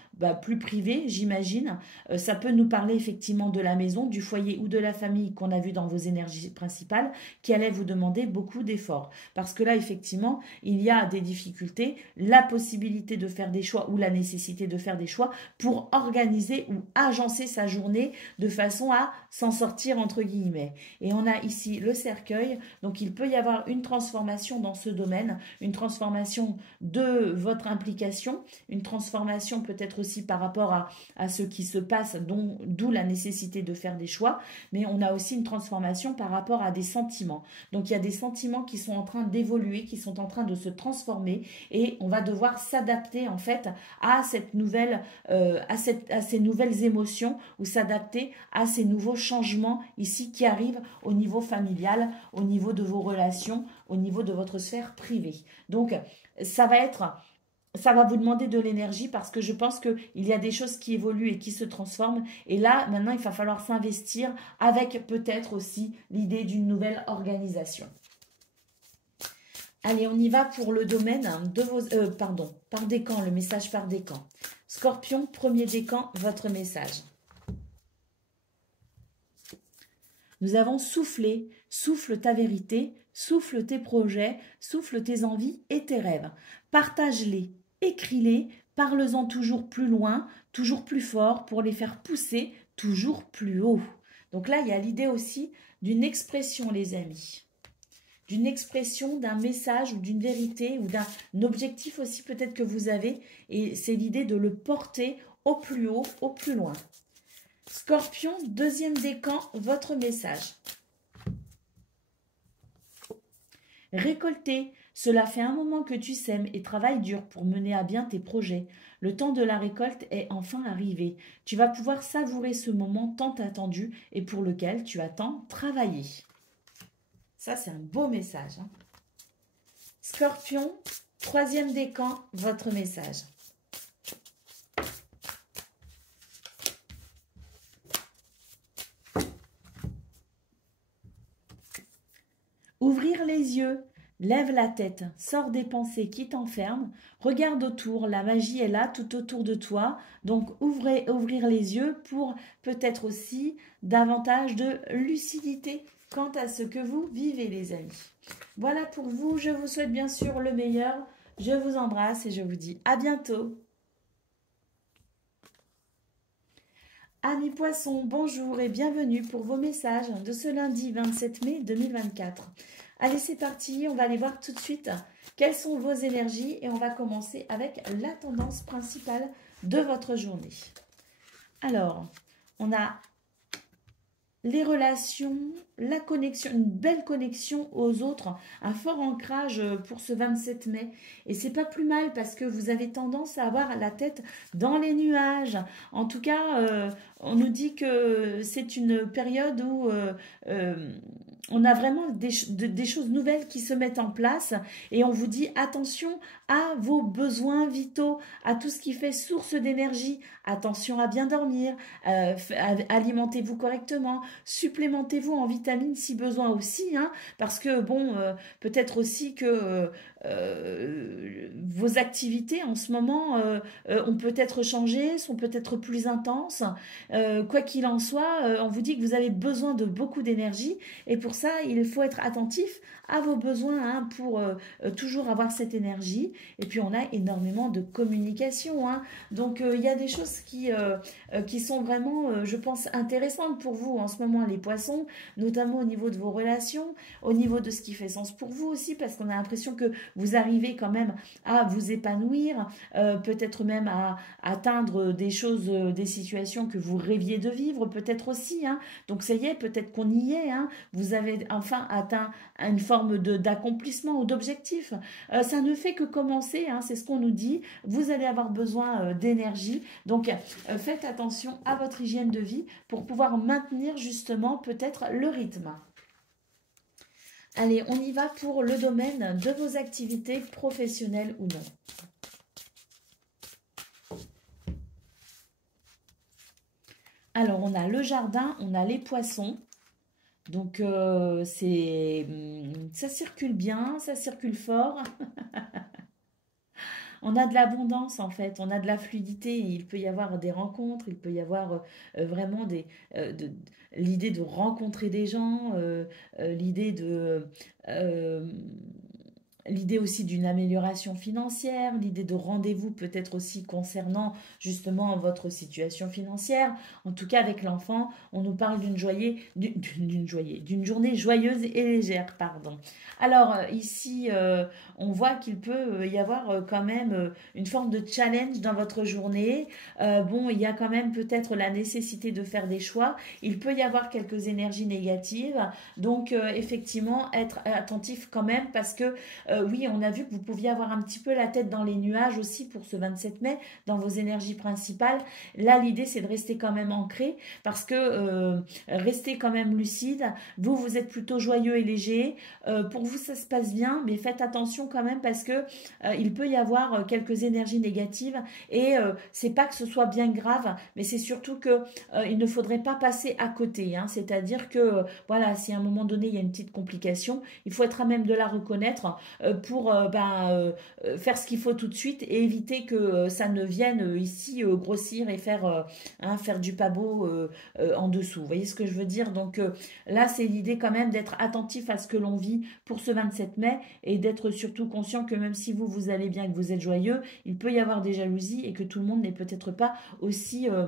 plus privée, j'imagine. Ça peut nous parler effectivement de la maison, du foyer ou de la famille qu'on a vu dans vos énergies principales, qui allait vous demander beaucoup d'efforts. Parce que là, effectivement, il y a des difficultés, la possibilité de faire des choix ou la nécessité de faire des choix pour organiser ou agencer sa journée de façon à s'en sortir entre guillemets. Et on a ici le cercueil, donc il peut y avoir une transformation dans ce domaine, une transformation de votre implication, une transformation peut-être aussi par rapport à ce qui se passe, d'où la nécessité de faire des choix, mais on a aussi une transformation par rapport à des sentiments. Donc il y a des sentiments qui sont en train d'évoluer, qui sont en train de se transformer et on va devoir s'adapter en fait à cette nouvelle, à ces nouvelles émotions ou s'adapter à ces nouveaux changements ici qui arrivent au niveau familial, au niveau de vos relations, au niveau de votre sphère privée. Donc ça va vous demander de l'énergie parce que je pense qu'il y a des choses qui évoluent et qui se transforment. Et là, maintenant, il va falloir s'investir avec peut-être aussi l'idée d'une nouvelle organisation. Allez, on y va pour le domaine de vos... par décan, le message par décan. Scorpion, premier décan, votre message. Nous avons soufflé, souffle ta vérité, souffle tes projets, souffle tes envies et tes rêves. Partage-les, écris-les, parle-en toujours plus loin, toujours plus fort pour les faire pousser toujours plus haut. Donc là, il y a l'idée aussi d'une expression, les amis. D'une expression, d'un message ou d'une vérité ou d'un objectif aussi peut-être que vous avez. Et c'est l'idée de le porter au plus haut, au plus loin. Scorpion, deuxième décan, votre message. Récolter, cela fait un moment que tu sèmes et travailles dur pour mener à bien tes projets. Le temps de la récolte est enfin arrivé. Tu vas pouvoir savourer ce moment tant attendu et pour lequel tu as tant travaillé. Ça, c'est un beau message. Hein. Scorpion, troisième décan, votre message. Ouvrir les yeux, lève la tête, sors des pensées qui t'enferment, regarde autour, la magie est là tout autour de toi, donc ouvrir les yeux pour peut-être aussi davantage de lucidité quant à ce que vous vivez les amis. Voilà pour vous, je vous souhaite bien sûr le meilleur, je vous embrasse et je vous dis à bientôt. Amis poissons, bonjour et bienvenue pour vos messages de ce lundi 27 mai 2024. Allez, c'est parti, on va aller voir tout de suite quelles sont vos énergies et on va commencer avec la tendance principale de votre journée. Alors, on a les relations, la connexion, une belle connexion aux autres, un fort ancrage pour ce 27 mai. Et c'est pas plus mal parce que vous avez tendance à avoir la tête dans les nuages. En tout cas, on nous dit que c'est une période où on a vraiment des choses nouvelles qui se mettent en place et on vous dit attention à vos besoins vitaux, à tout ce qui fait source d'énergie. Attention à bien dormir, alimentez-vous correctement, supplémentez-vous en vitamines si besoin aussi, hein, parce que bon, peut-être aussi que vos activités en ce moment ont peut-être changé, sont peut-être plus intenses. Quoi qu'il en soit, on vous dit que vous avez besoin de beaucoup d'énergie et pour ça, il faut être attentif à vos besoins hein, pour toujours avoir cette énergie. Et puis, on a énormément de communication. Hein. Donc, il y a des choses qui sont vraiment, je pense, intéressantes pour vous en ce moment, les poissons, notamment au niveau de vos relations, au niveau de ce qui fait sens pour vous aussi, parce qu'on a l'impression que vous arrivez quand même à vous épanouir, peut-être même à atteindre des choses, des situations que vous rêviez de vivre, peut-être aussi. Hein. Donc, ça y est, peut-être qu'on y est. Hein. Vous avez enfin atteint une forme d'accomplissement ou d'objectif. Ça ne fait que commencer, hein, c'est ce qu'on nous dit. Vous allez avoir besoin d'énergie. Donc, faites attention à votre hygiène de vie pour pouvoir maintenir justement peut-être le rythme. Allez, on y va pour le domaine de vos activités professionnelles ou non. Alors, on a le jardin, on a les poissons. Donc, ça circule bien, ça circule fort. On a de l'abondance en fait, on a de la fluidité. Il peut y avoir des rencontres, il peut y avoir vraiment l'idée de rencontrer des gens, l'idée euh, l'idée aussi d'une amélioration financière, l'idée de rendez-vous peut-être aussi concernant justement votre situation financière. En tout cas, avec l'enfant, on nous parle d'une journée joyeuse et légère, pardon. Alors ici, on voit qu'il peut y avoir quand même une forme de challenge dans votre journée. Bon, il y a quand même peut-être la nécessité de faire des choix. Il peut y avoir quelques énergies négatives. Donc effectivement, être attentif quand même parce que oui, on a vu que vous pouviez avoir un petit peu la tête dans les nuages aussi pour ce 27 mai, dans vos énergies principales. Là, l'idée, c'est de rester quand même ancré parce que restez quand même lucide. Vous, vous êtes plutôt joyeux et léger. Pour vous, ça se passe bien, mais faites attention quand même parce que il peut y avoir quelques énergies négatives et c'est pas que ce soit bien grave, mais c'est surtout que il ne faudrait pas passer à côté. Hein. C'est-à-dire que voilà, si à un moment donné il y a une petite complication, il faut être à même de la reconnaître pour faire ce qu'il faut tout de suite et éviter que ça ne vienne ici grossir et faire du pas beau en dessous. Vous voyez ce que je veux dire? Donc là, c'est l'idée quand même d'être attentif à ce que l'on vit pour ce 27 mai et d'être surtout conscient que même si vous, vous allez bien, que vous êtes joyeux, il peut y avoir des jalousies et que tout le monde n'est peut-être pas aussi euh,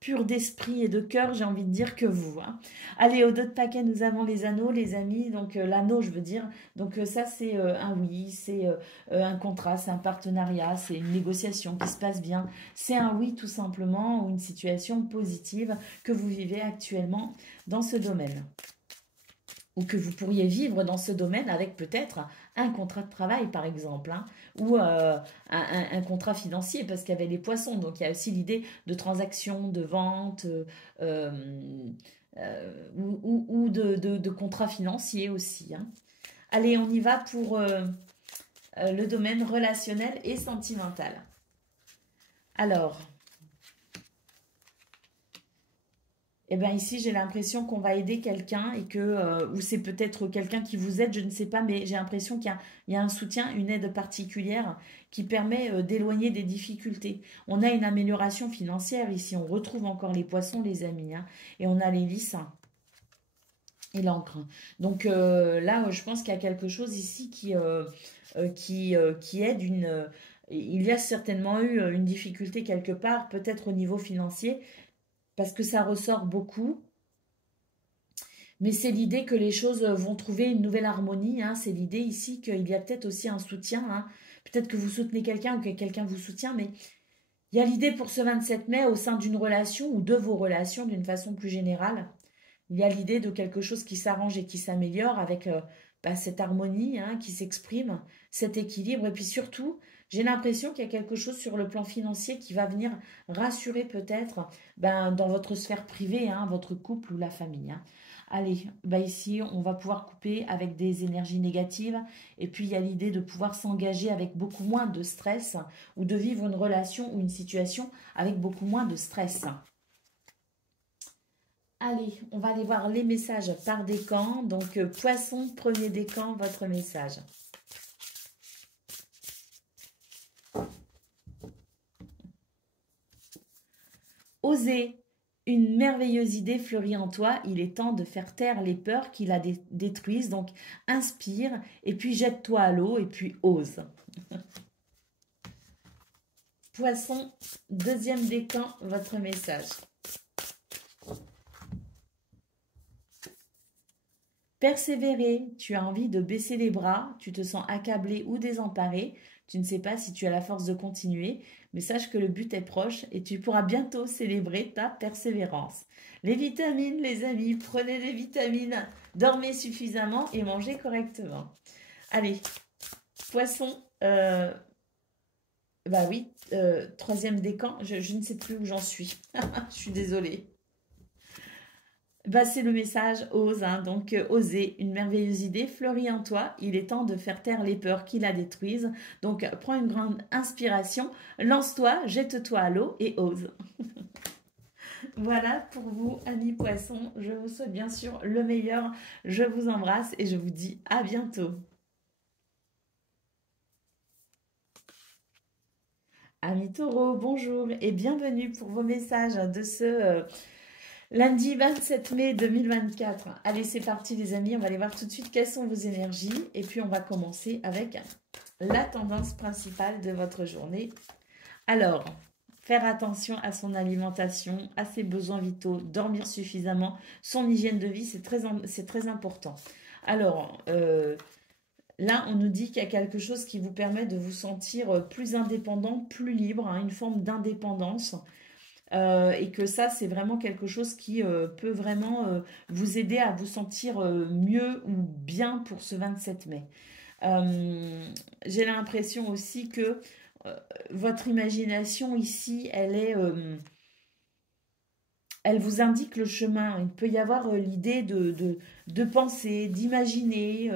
pur d'esprit et de cœur, j'ai envie de dire, que vous. Hein. Allez, au dos de paquet, nous avons les anneaux, les amis, donc l'anneau, je veux dire. Donc ça, c'est un oui, c'est un contrat, c'est un partenariat, c'est une négociation qui se passe bien. C'est un oui, tout simplement, ou une situation positive que vous vivez actuellement dans ce domaine ou que vous pourriez vivre dans ce domaine avec peut-être un contrat de travail, par exemple, hein, ou un contrat financier, parce qu'il y avait les poissons. Donc, il y a aussi l'idée de transaction, de vente, euh, ou de contrat financier aussi. Hein. Allez, on y va pour le domaine relationnel et sentimental. Alors, eh bien ici, j'ai l'impression qu'on va aider quelqu'un et que, ou c'est peut-être quelqu'un qui vous aide, je ne sais pas, mais j'ai l'impression qu'il y a un soutien, une aide particulière qui permet d'éloigner des difficultés. On a une amélioration financière ici, on retrouve encore les poissons, les amis, hein, et on a les lys et l'encre. Donc là, je pense qu'il y a quelque chose ici qui aide il y a certainement eu une difficulté quelque part, peut-être au niveau financier, parce que ça ressort beaucoup. Mais c'est l'idée que les choses vont trouver une nouvelle harmonie. Hein. C'est l'idée ici qu'il y a peut-être aussi un soutien. Hein. Peut-être que vous soutenez quelqu'un ou que quelqu'un vous soutient, mais il y a l'idée pour ce 27 mai au sein d'une relation ou de vos relations d'une façon plus générale. Il y a l'idée de quelque chose qui s'arrange et qui s'améliore avec cette harmonie hein, qui s'exprime, cet équilibre. Et puis surtout, j'ai l'impression qu'il y a quelque chose sur le plan financier qui va venir rassurer peut-être dans votre sphère privée, hein, votre couple ou la famille. Hein. Allez, ici, on va pouvoir couper avec des énergies négatives. Et puis, il y a l'idée de pouvoir s'engager avec beaucoup moins de stress ou de vivre une relation ou une situation avec beaucoup moins de stress. Allez, on va aller voir les messages par décan. Donc, poisson, premier décan, votre message. Osez, une merveilleuse idée fleurit en toi. Il est temps de faire taire les peurs qui la détruisent. Donc, inspire et puis jette-toi à l'eau et puis ose. Poisson, deuxième décan, votre message. Persévérer, tu as envie de baisser les bras, tu te sens accablé ou désemparé, tu ne sais pas si tu as la force de continuer, mais sache que le but est proche et tu pourras bientôt célébrer ta persévérance. Les vitamines, les amis, prenez des vitamines, dormez suffisamment et mangez correctement. Allez, poisson, bah oui, troisième décan, je ne sais plus où j'en suis, je suis désolée. Bah, c'est le message ose, hein. Donc oser, une merveilleuse idée fleurit en toi. Il est temps de faire taire les peurs qui la détruisent. Donc prends une grande inspiration, lance-toi, jette-toi à l'eau et ose. Voilà pour vous, amis poissons. Je vous souhaite bien sûr le meilleur. Je vous embrasse et je vous dis à bientôt. Amis taureaux, bonjour et bienvenue pour vos messages de ce lundi 27 mai 2024. Allez, c'est parti les amis, on va aller voir tout de suite quelles sont vos énergies et puis on va commencer avec la tendance principale de votre journée. Alors, faire attention à son alimentation, à ses besoins vitaux, dormir suffisamment, son hygiène de vie, c'est très important. Alors, là, on nous dit qu'il y a quelque chose qui vous permet de vous sentir plus indépendant, plus libre, hein, une forme d'indépendance. Et que ça, c'est vraiment quelque chose qui peut vraiment vous aider à vous sentir mieux ou bien pour ce 27 mai. J'ai l'impression aussi que votre imagination ici, elle vous indique le chemin. Il peut y avoir l'idée de penser, d'imaginer,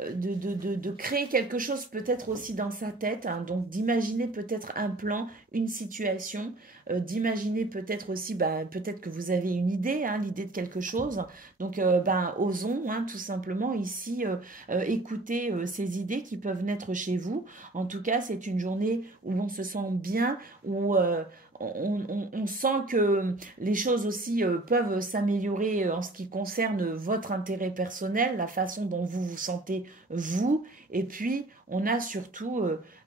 de créer quelque chose peut-être aussi dans sa tête, hein. Donc d'imaginer peut-être un plan, une situation, d'imaginer peut-être aussi, bah, peut-être que vous avez une idée, hein, l'idée de quelque chose. Donc ben, osons, hein, tout simplement ici écouter ces idées qui peuvent naître chez vous. En tout cas, c'est une journée où on se sent bien, où on sent que les choses aussi peuvent s'améliorer en ce qui concerne votre intérêt personnel, la façon dont vous vous sentez vous. Et puis, on a surtout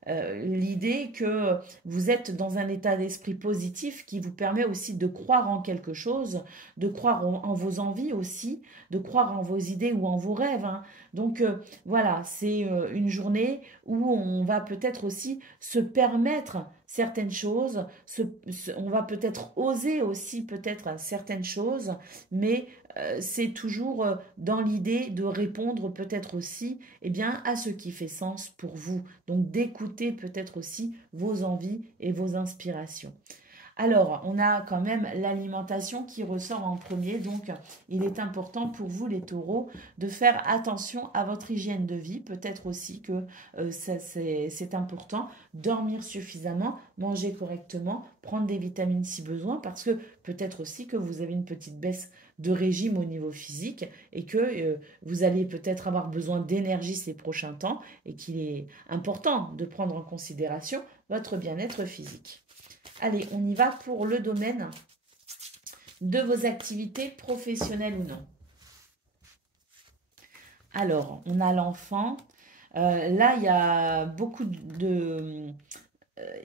l'idée que vous êtes dans un état d'esprit positif qui vous permet aussi de croire en quelque chose, de croire en vos envies aussi, de croire en vos idées ou en vos rêves, hein. Donc voilà, c'est une journée où on va peut-être aussi se permettre certaines choses, on va peut-être oser aussi peut-être certaines choses, mais c'est toujours dans l'idée de répondre peut-être aussi eh bien, à ce qui fait sens pour vous. Donc d'écouter peut-être aussi vos envies et vos inspirations. Alors, on a quand même l'alimentation qui ressort en premier, donc il est important pour vous les taureaux de faire attention à votre hygiène de vie. Peut-être aussi que c'est important, dormir suffisamment, manger correctement, prendre des vitamines si besoin, parce que peut-être aussi que vous avez une petite baisse de régime au niveau physique et que vous allez peut-être avoir besoin d'énergie ces prochains temps et qu'il est important de prendre en considération votre bien-être physique. Allez, on y va pour le domaine de vos activités professionnelles ou non. Alors, on a l'enfant. Là, il y a beaucoup de...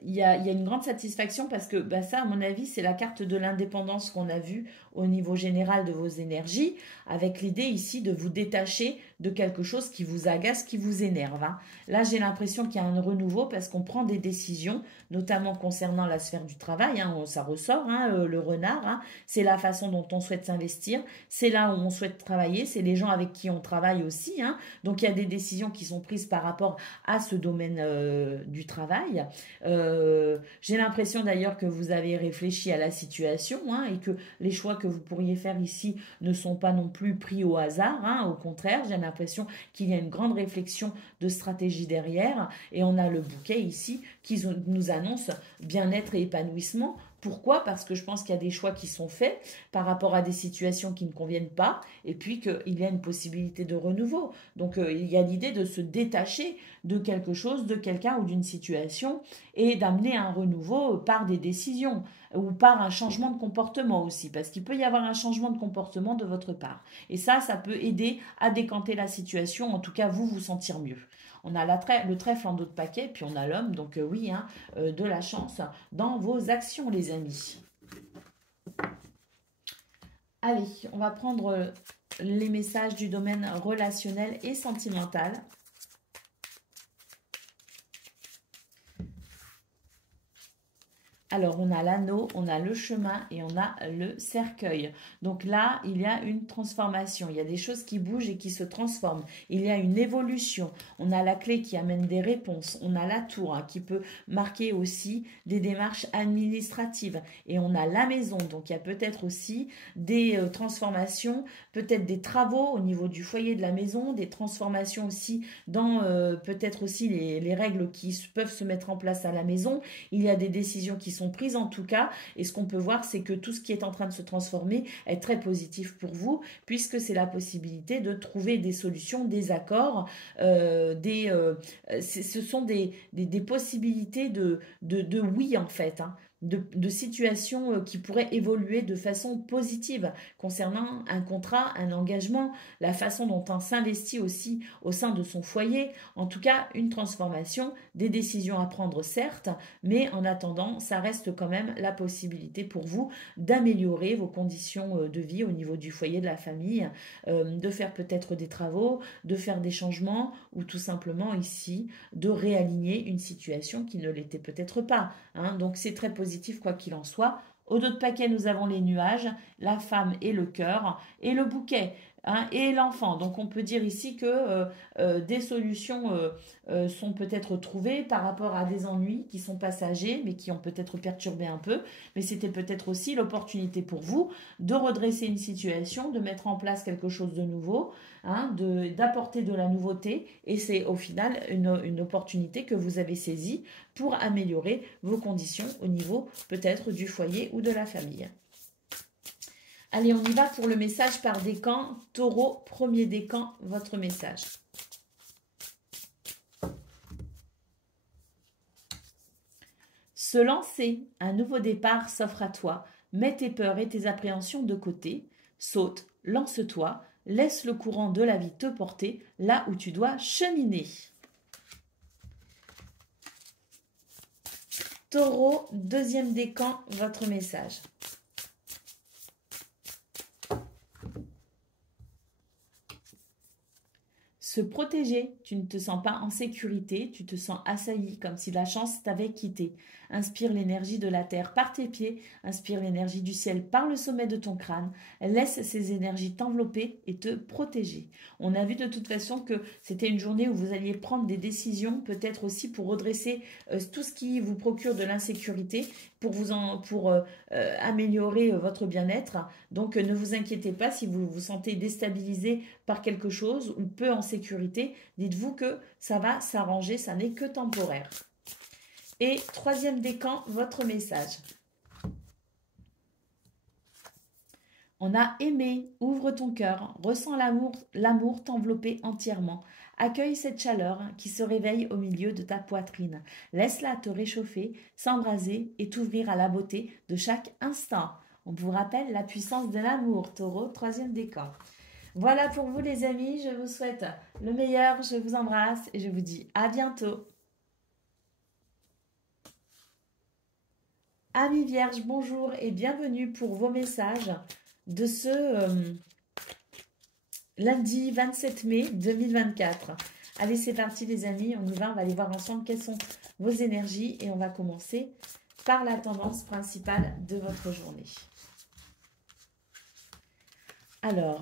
Il y a une grande satisfaction parce que bah, ça, à mon avis, c'est la carte de l'indépendance qu'on a vue au niveau général de vos énergies, avec l'idée ici de vous détacher de quelque chose qui vous agace, qui vous énerve, hein. Là, j'ai l'impression qu'il y a un renouveau parce qu'on prend des décisions, notamment concernant la sphère du travail, hein, ça ressort, hein, le renard, hein, c'est la façon dont on souhaite s'investir, c'est là où on souhaite travailler, c'est les gens avec qui on travaille aussi, hein. Donc il y a des décisions qui sont prises par rapport à ce domaine du travail. J'ai l'impression d'ailleurs que vous avez réfléchi à la situation, hein, et que les choix que vous pourriez faire ici ne sont pas non plus pris au hasard, hein. Au contraire, j'ai l'impression qu'il y a une grande réflexion de stratégie derrière et on a le bouquet ici qui nous annonce bien-être et épanouissement. Pourquoi? Parce que je pense qu'il y a des choix qui sont faits par rapport à des situations qui ne conviennent pas et puis qu'il y a une possibilité de renouveau. Donc il y a l'idée de se détacher de quelque chose, de quelqu'un ou d'une situation et d'amener un renouveau par des décisions ou par un changement de comportement aussi, parce qu'il peut y avoir un changement de comportement de votre part. Et ça peut aider à décanter la situation, en tout cas vous sentir mieux. On a le trèfle en dos de paquet, puis on a l'homme, donc oui, hein, de la chance dans vos actions, les amis. Allez, on va prendre les messages du domaine relationnel et sentimental. Alors, on a l'anneau, on a le chemin et on a le cercueil. Donc là, il y a une transformation. Il y a des choses qui bougent et qui se transforment. Il y a une évolution. On a la clé qui amène des réponses. On a la tour hein, qui peut marquer aussi des démarches administratives. Et on a la maison. Donc, il y a peut-être aussi des transformations, peut-être des travaux au niveau du foyer de la maison, des transformations aussi dans peut-être aussi les règles qui peuvent se mettre en place à la maison. Il y a des décisions qui sont prises en tout cas, et ce qu'on peut voir, c'est que tout ce qui est en train de se transformer est très positif pour vous, puisque c'est la possibilité de trouver des solutions, des accords, ce sont des possibilités de oui en fait, hein, de situations qui pourraient évoluer de façon positive concernant un contrat, un engagement, la façon dont on s'investit aussi au sein de son foyer, en tout cas une transformation, des décisions à prendre certes, mais en attendant, ça reste quand même la possibilité pour vous d'améliorer vos conditions de vie au niveau du foyer, de la famille, de faire peut-être des travaux, de faire des changements ou tout simplement ici de réaligner une situation qui ne l'était peut-être pas. Hein. Donc c'est très positif quoi qu'il en soit. Au dos de paquet, nous avons les nuages, la femme et le cœur et le bouquet. Hein, et l'enfant. Donc on peut dire ici que des solutions sont peut-être trouvées par rapport à des ennuis qui sont passagers, mais qui ont peut-être perturbé un peu. Mais c'était peut-être aussi l'opportunité pour vous de redresser une situation, de mettre en place quelque chose de nouveau, hein, d'apporter de la nouveauté. Et c'est au final une opportunité que vous avez saisie pour améliorer vos conditions au niveau peut-être du foyer ou de la famille. Allez, on y va pour le message par décan. Taureau, premier décan, votre message. Se lancer, un nouveau départ s'offre à toi. Mets tes peurs et tes appréhensions de côté. Saute, lance-toi, laisse le courant de la vie te porter là où tu dois cheminer. Taureau, deuxième décan, votre message. Se protéger, tu ne te sens pas en sécurité, tu te sens assailli comme si la chance t'avait quitté. Inspire l'énergie de la terre par tes pieds, inspire l'énergie du ciel par le sommet de ton crâne, laisse ces énergies t'envelopper et te protéger. On a vu de toute façon que c'était une journée où vous alliez prendre des décisions, peut-être aussi pour redresser tout ce qui vous procure de l'insécurité, pour améliorer votre bien-être. Donc ne vous inquiétez pas si vous vous sentez déstabilisé par quelque chose ou peu en sécurité, dites-vous que ça va s'arranger, ça n'est que temporaire. Et troisième décan, votre message. On a aimé, ouvre ton cœur, ressens l'amour t'envelopper entièrement. Accueille cette chaleur qui se réveille au milieu de ta poitrine. Laisse-la te réchauffer, s'embraser et t'ouvrir à la beauté de chaque instant. On vous rappelle la puissance de l'amour, Taureau, troisième décan. Voilà pour vous les amis, je vous souhaite le meilleur, je vous embrasse et je vous dis à bientôt. Amis Vierges, bonjour et bienvenue pour vos messages de ce lundi 27 mai 2024. Allez, c'est parti les amis, on y va, on va aller voir ensemble quelles sont vos énergies et on va commencer par la tendance principale de votre journée. Alors,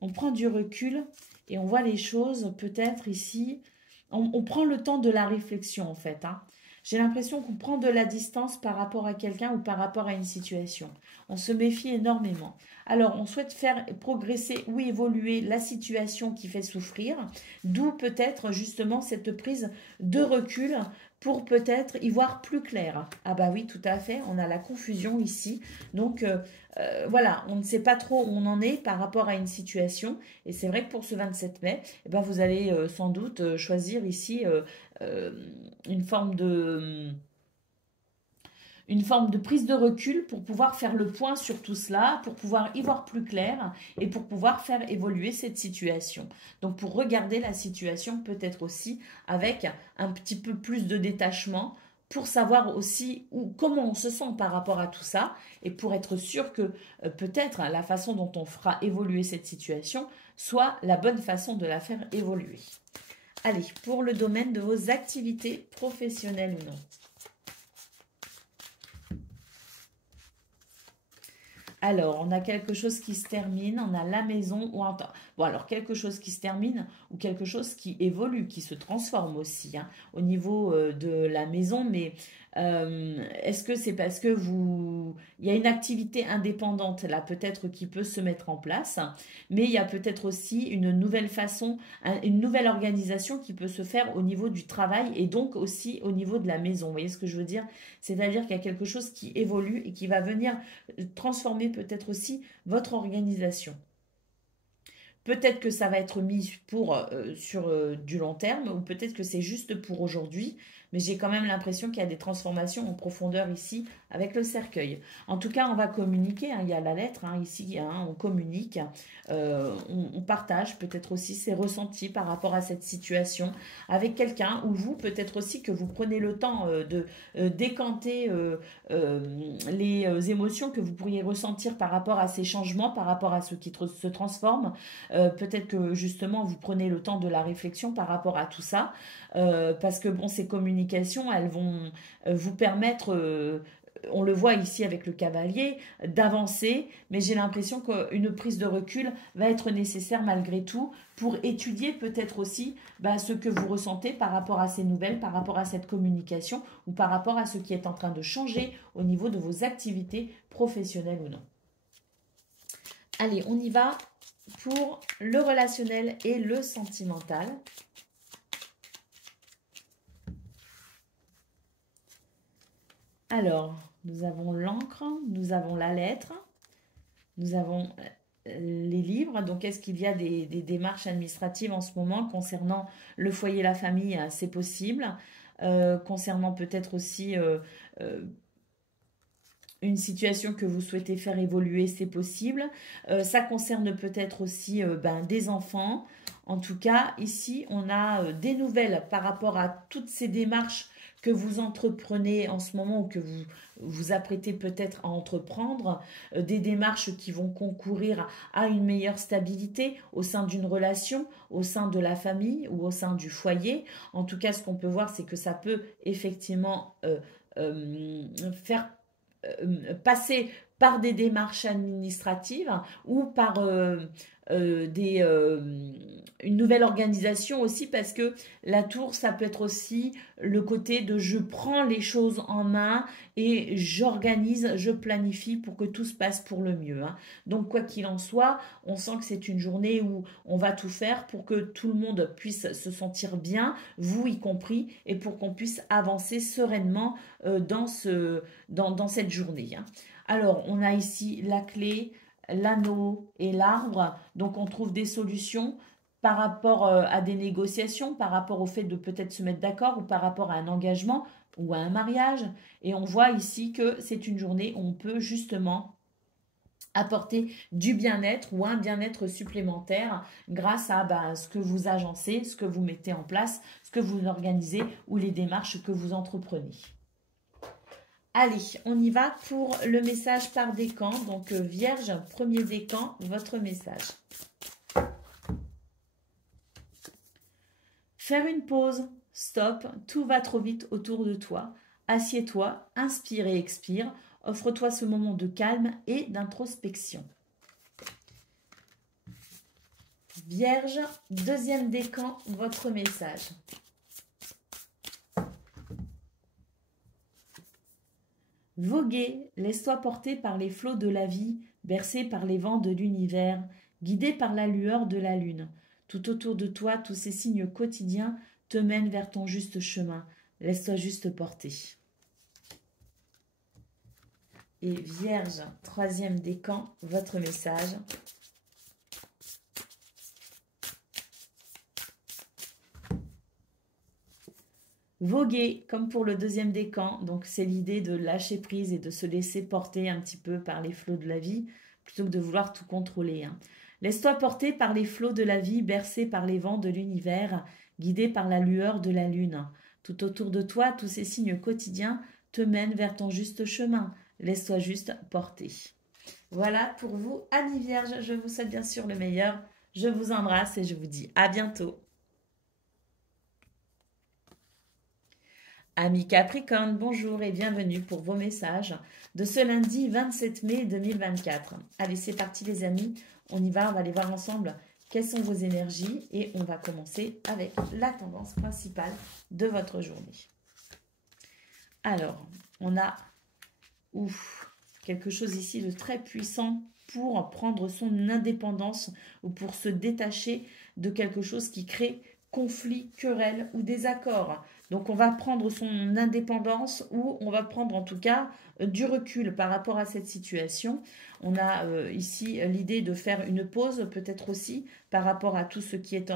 on prend du recul et on voit les choses peut-être ici. On prend le temps de la réflexion en fait. Hein. J'ai l'impression qu'on prend de la distance par rapport à quelqu'un ou par rapport à une situation. On se méfie énormément. Alors, on souhaite faire progresser ou évoluer la situation qui fait souffrir, d'où peut-être justement cette prise de recul pour peut-être y voir plus clair. Ah bah oui, tout à fait, on a la confusion ici. Donc, voilà, on ne sait pas trop où on en est par rapport à une situation. Et c'est vrai que pour ce 27 mai, eh ben, vous allez sans doute choisir ici une forme de prise de recul pour pouvoir faire le point sur tout cela, pour pouvoir y voir plus clair et pour pouvoir faire évoluer cette situation. Donc pour regarder la situation peut-être aussi avec un petit peu plus de détachement pour savoir aussi comment on se sent par rapport à tout ça et pour être sûr que peut-être la façon dont on fera évoluer cette situation soit la bonne façon de la faire évoluer. Allez, pour le domaine de vos activités professionnelles ou non. Alors, on a quelque chose qui se termine, on a la maison, ou bon, alors quelque chose qui se termine ou quelque chose qui évolue, qui se transforme aussi hein, au niveau de la maison, mais est-ce que c'est parce que il y a une activité indépendante là, peut-être qui peut se mettre en place, mais il y a peut-être aussi une nouvelle façon, une nouvelle organisation qui peut se faire au niveau du travail et donc aussi au niveau de la maison. Vous voyez ce que je veux dire? C'est-à-dire qu'il y a quelque chose qui évolue et qui va venir transformer peut-être aussi votre organisation. Peut-être que ça va être mis sur du long terme ou peut-être que c'est juste pour aujourd'hui, mais j'ai quand même l'impression qu'il y a des transformations en profondeur ici avec le cercueil. En tout cas, on va communiquer, hein, il y a la lettre hein, ici, hein, on communique, on partage peut-être aussi ses ressentis par rapport à cette situation avec quelqu'un ou vous, peut-être aussi que vous prenez le temps de décanter les émotions que vous pourriez ressentir par rapport à ces changements, par rapport à ce qui se transforme. Peut-être que justement vous prenez le temps de la réflexion par rapport à tout ça, parce que bon, ces communications, elles vont vous permettre, on le voit ici avec le cavalier, d'avancer, mais j'ai l'impression qu'une prise de recul va être nécessaire malgré tout pour étudier peut-être aussi ce que vous ressentez par rapport à ces nouvelles, par rapport à cette communication ou par rapport à ce qui est en train de changer au niveau de vos activités professionnelles ou non. Allez, on y va pour le relationnel et le sentimental. Alors, nous avons l'encre, nous avons la lettre, nous avons les livres. Donc, est-ce qu'il y a des démarches administratives en ce moment concernant le foyer, la famille? C'est possible. Concernant peut-être aussi une situation que vous souhaitez faire évoluer, c'est possible. Ça concerne peut-être aussi des enfants. En tout cas, ici, on a des nouvelles par rapport à toutes ces démarches que vous entreprenez en ce moment ou que vous vous apprêtez peut-être à entreprendre, des démarches qui vont concourir à une meilleure stabilité au sein d'une relation, au sein de la famille ou au sein du foyer. En tout cas, ce qu'on peut voir, c'est que ça peut effectivement faire passer par des démarches administratives ou par une nouvelle organisation aussi, parce que la tour, ça peut être aussi le côté de je prends les choses en main et j'organise, je planifie pour que tout se passe pour le mieux. Hein. Donc quoi qu'il en soit, on sent que c'est une journée où on va tout faire pour que tout le monde puisse se sentir bien, vous y compris, et pour qu'on puisse avancer sereinement dans cette journée. Hein. Alors, on a ici la clé, l'anneau et l'arbre. Donc, on trouve des solutions par rapport à des négociations, par rapport au fait de peut-être se mettre d'accord ou par rapport à un engagement ou à un mariage. Et on voit ici que c'est une journée où on peut justement apporter du bien-être ou un bien-être supplémentaire grâce à ce que vous agencez, ce que vous mettez en place, ce que vous organisez ou les démarches que vous entreprenez. Allez, on y va pour le message par décan. Donc, Vierge, premier décan, votre message. Faire une pause, stop, tout va trop vite autour de toi. Assieds-toi, inspire et expire. Offre-toi ce moment de calme et d'introspection. Vierge, deuxième décan, votre message. Voguer, laisse-toi porter par les flots de la vie, bercé par les vents de l'univers, guidé par la lueur de la lune. Tout autour de toi, tous ces signes quotidiens te mènent vers ton juste chemin. Laisse-toi juste porter. Et Vierge, troisième décan, votre message. Voguer, comme pour le deuxième décan, donc c'est l'idée de lâcher prise et de se laisser porter un petit peu par les flots de la vie, plutôt que de vouloir tout contrôler. Hein. Laisse-toi porter par les flots de la vie, bercé par les vents de l'univers, guidé par la lueur de la lune. Tout autour de toi, tous ces signes quotidiens te mènent vers ton juste chemin. Laisse-toi juste porter. Voilà pour vous, amis vierges. Je vous souhaite bien sûr le meilleur. Je vous embrasse et je vous dis à bientôt. Amis Capricorne, bonjour et bienvenue pour vos messages de ce lundi 27 mai 2024. Allez, c'est parti les amis, on y va, on va aller voir ensemble quelles sont vos énergies et on va commencer avec la tendance principale de votre journée. Alors, on a quelque chose ici de très puissant pour prendre son indépendance ou pour se détacher de quelque chose qui crée conflit, querelle ou désaccord. Donc on va prendre son indépendance ou on va prendre en tout cas du recul par rapport à cette situation. On a ici l'idée de faire une pause peut-être aussi par rapport à tout ce qui est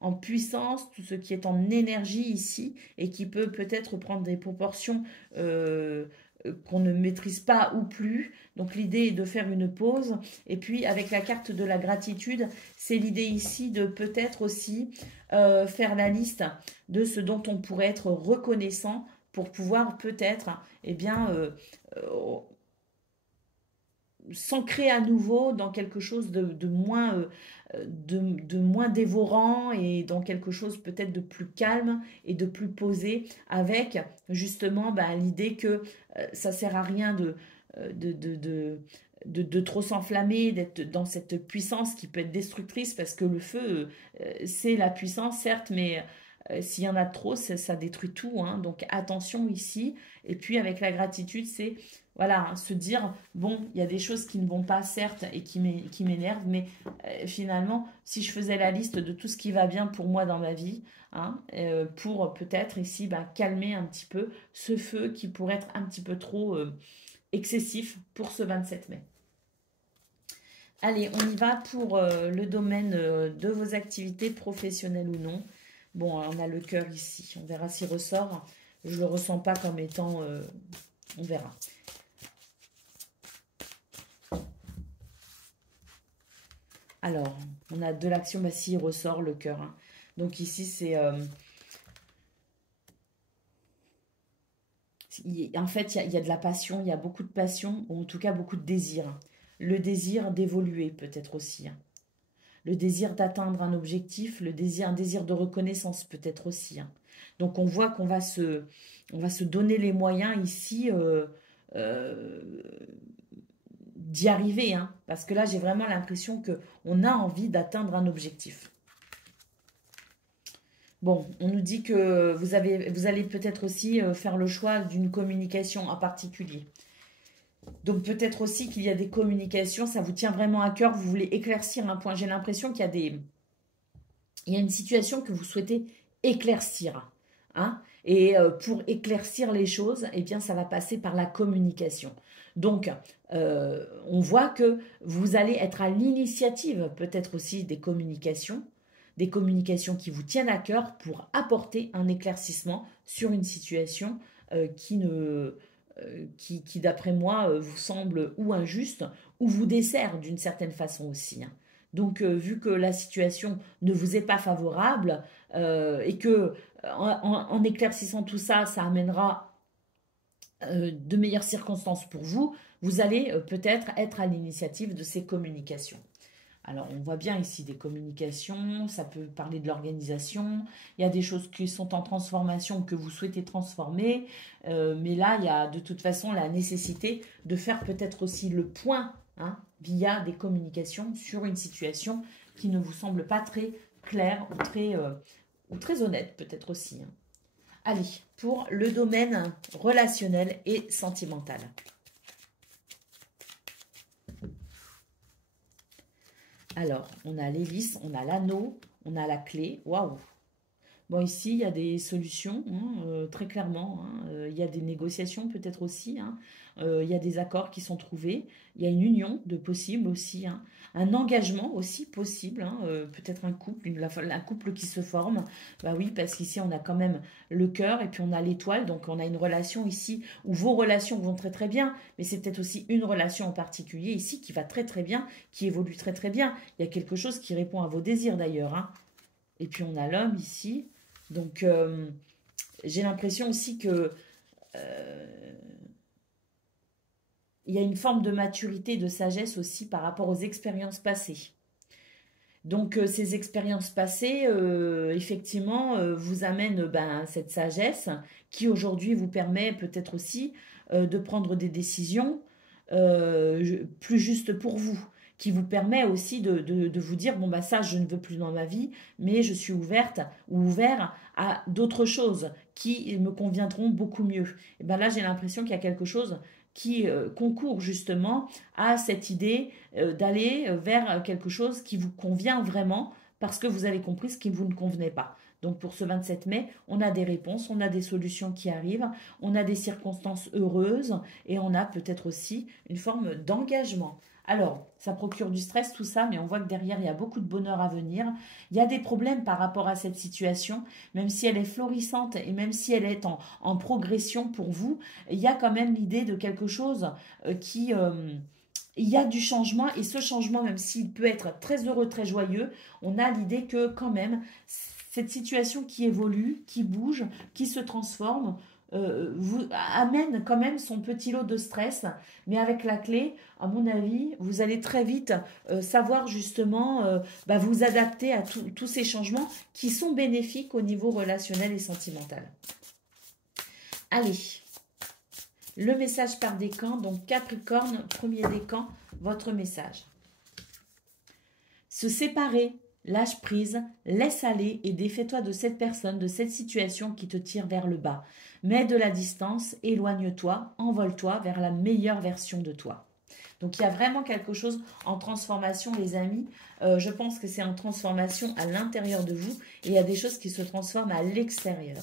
en puissance, tout ce qui est en énergie ici et qui peut peut-être prendre des proportions qu'on ne maîtrise pas ou plus. Donc l'idée est de faire une pause. Et puis avec la carte de la gratitude, c'est l'idée ici de peut-être aussi faire la liste de ce dont on pourrait être reconnaissant pour pouvoir peut-être s'ancrer à nouveau dans quelque chose de moins dévorant et dans quelque chose peut-être de plus calme et de plus posé avec justement l'idée que ça sert à rien de trop s'enflammer, d'être dans cette puissance qui peut être destructrice parce que le feu, c'est la puissance certes, mais s'il y en a trop, ça détruit tout. Hein. Donc attention ici. Et puis avec la gratitude, c'est voilà, hein, se dire, bon, il y a des choses qui ne vont pas certes et qui m'énervent, mais finalement, si je faisais la liste de tout ce qui va bien pour moi dans ma vie, hein, pour peut-être ici calmer un petit peu ce feu qui pourrait être un petit peu trop excessif pour ce 27 mai. Allez, on y va pour le domaine de vos activités professionnelles ou non. Bon, on a le cœur ici. On verra s'il ressort. Je ne le ressens pas comme étant... on verra. Alors, on a de l'action. Bah, s'il ressort, le cœur. Hein. Donc ici, c'est... en fait, il y a de la passion. Il y a beaucoup de passion. Ou en tout cas, beaucoup de désir. Le désir d'évoluer, peut-être aussi. Hein. Le désir d'atteindre un objectif, un désir de reconnaissance peut-être aussi. Hein. Donc on voit qu'on va se donner les moyens ici d'y arriver. Hein, parce que là, j'ai vraiment l'impression qu'on a envie d'atteindre un objectif. Bon, on nous dit que vous allez peut-être aussi faire le choix d'une communication en particulier. Donc peut-être aussi qu'il y a des communications, ça vous tient vraiment à cœur, vous voulez éclaircir un point. J'ai l'impression qu'il y a une situation que vous souhaitez éclaircir. Hein, et pour éclaircir les choses, eh bien ça va passer par la communication. Donc on voit que vous allez être à l'initiative peut-être aussi des communications qui vous tiennent à cœur pour apporter un éclaircissement sur une situation qui d'après moi, vous semble ou injuste, ou vous dessert d'une certaine façon aussi. Hein. Donc, vu que la situation ne vous est pas favorable, et que en éclaircissant tout ça, ça amènera de meilleures circonstances pour vous, vous allez peut-être être à l'initiative de ces communications. Alors, on voit bien ici des communications, ça peut parler de l'organisation. Il y a des choses qui sont en transformation, que vous souhaitez transformer. Mais là, il y a de toute façon la nécessité de faire peut-être aussi le point hein, via des communications sur une situation qui ne vous semble pas très claire ou très honnête peut-être aussi. Hein. Allez, pour le domaine relationnel et sentimental. Alors, on a l'hélice, on a l'anneau, on a la clé. Waouh! Bon, ici, il y a des solutions, hein, très clairement. Hein, il y a des négociations peut-être aussi. Hein, il y a des accords qui sont trouvés. Il y a une union de possible aussi. Hein, un engagement aussi possible. Hein, peut-être un couple, un couple qui se forme. Bah oui, parce qu'ici, on a quand même le cœur et puis on a l'étoile. Donc, on a une relation ici où vos relations vont très très bien. Mais c'est peut-être aussi une relation en particulier ici qui va très très bien, qui évolue très très bien. Il y a quelque chose qui répond à vos désirs d'ailleurs. Hein. Et puis, on a l'homme ici. Donc, j'ai l'impression aussi que il y a une forme de maturité, de sagesse aussi par rapport aux expériences passées. Donc, ces expériences passées, effectivement, vous amènent cette sagesse qui aujourd'hui vous permet peut-être aussi de prendre des décisions plus justes pour vous, qui vous permet aussi de vous dire, bon, bah ça, je ne veux plus dans ma vie, mais je suis ouverte ou ouvert à d'autres choses qui me conviendront beaucoup mieux. Et ben là, j'ai l'impression qu'il y a quelque chose qui concourt justement à cette idée d'aller vers quelque chose qui vous convient vraiment parce que vous avez compris ce qui vous ne convenait pas. Donc pour ce 27 mai, on a des réponses, on a des solutions qui arrivent, on a des circonstances heureuses et on a peut-être aussi une forme d'engagement. Alors, ça procure du stress tout ça, mais on voit que derrière, il y a beaucoup de bonheur à venir. Il y a des problèmes par rapport à cette situation, même si elle est florissante et même si elle est en progression pour vous, il y a quand même l'idée de quelque chose qui... il y a du changement et ce changement, même s'il peut être très heureux, très joyeux, on a l'idée que quand même, cette situation qui évolue, qui bouge, qui se transforme, vous amène quand même son petit lot de stress, mais avec la clé, à mon avis, vous allez très vite savoir justement vous adapter à tous ces changements qui sont bénéfiques au niveau relationnel et sentimental. Allez, le message par décan, donc Capricorne, premier décan, votre message. Se séparer. Lâche prise, laisse aller et défais-toi de cette personne, de cette situation qui te tire vers le bas. Mets de la distance, éloigne-toi, envole-toi vers la meilleure version de toi. Donc il y a vraiment quelque chose en transformation, les amis. Je pense que c'est en transformation à l'intérieur de vous et il y a des choses qui se transforment à l'extérieur.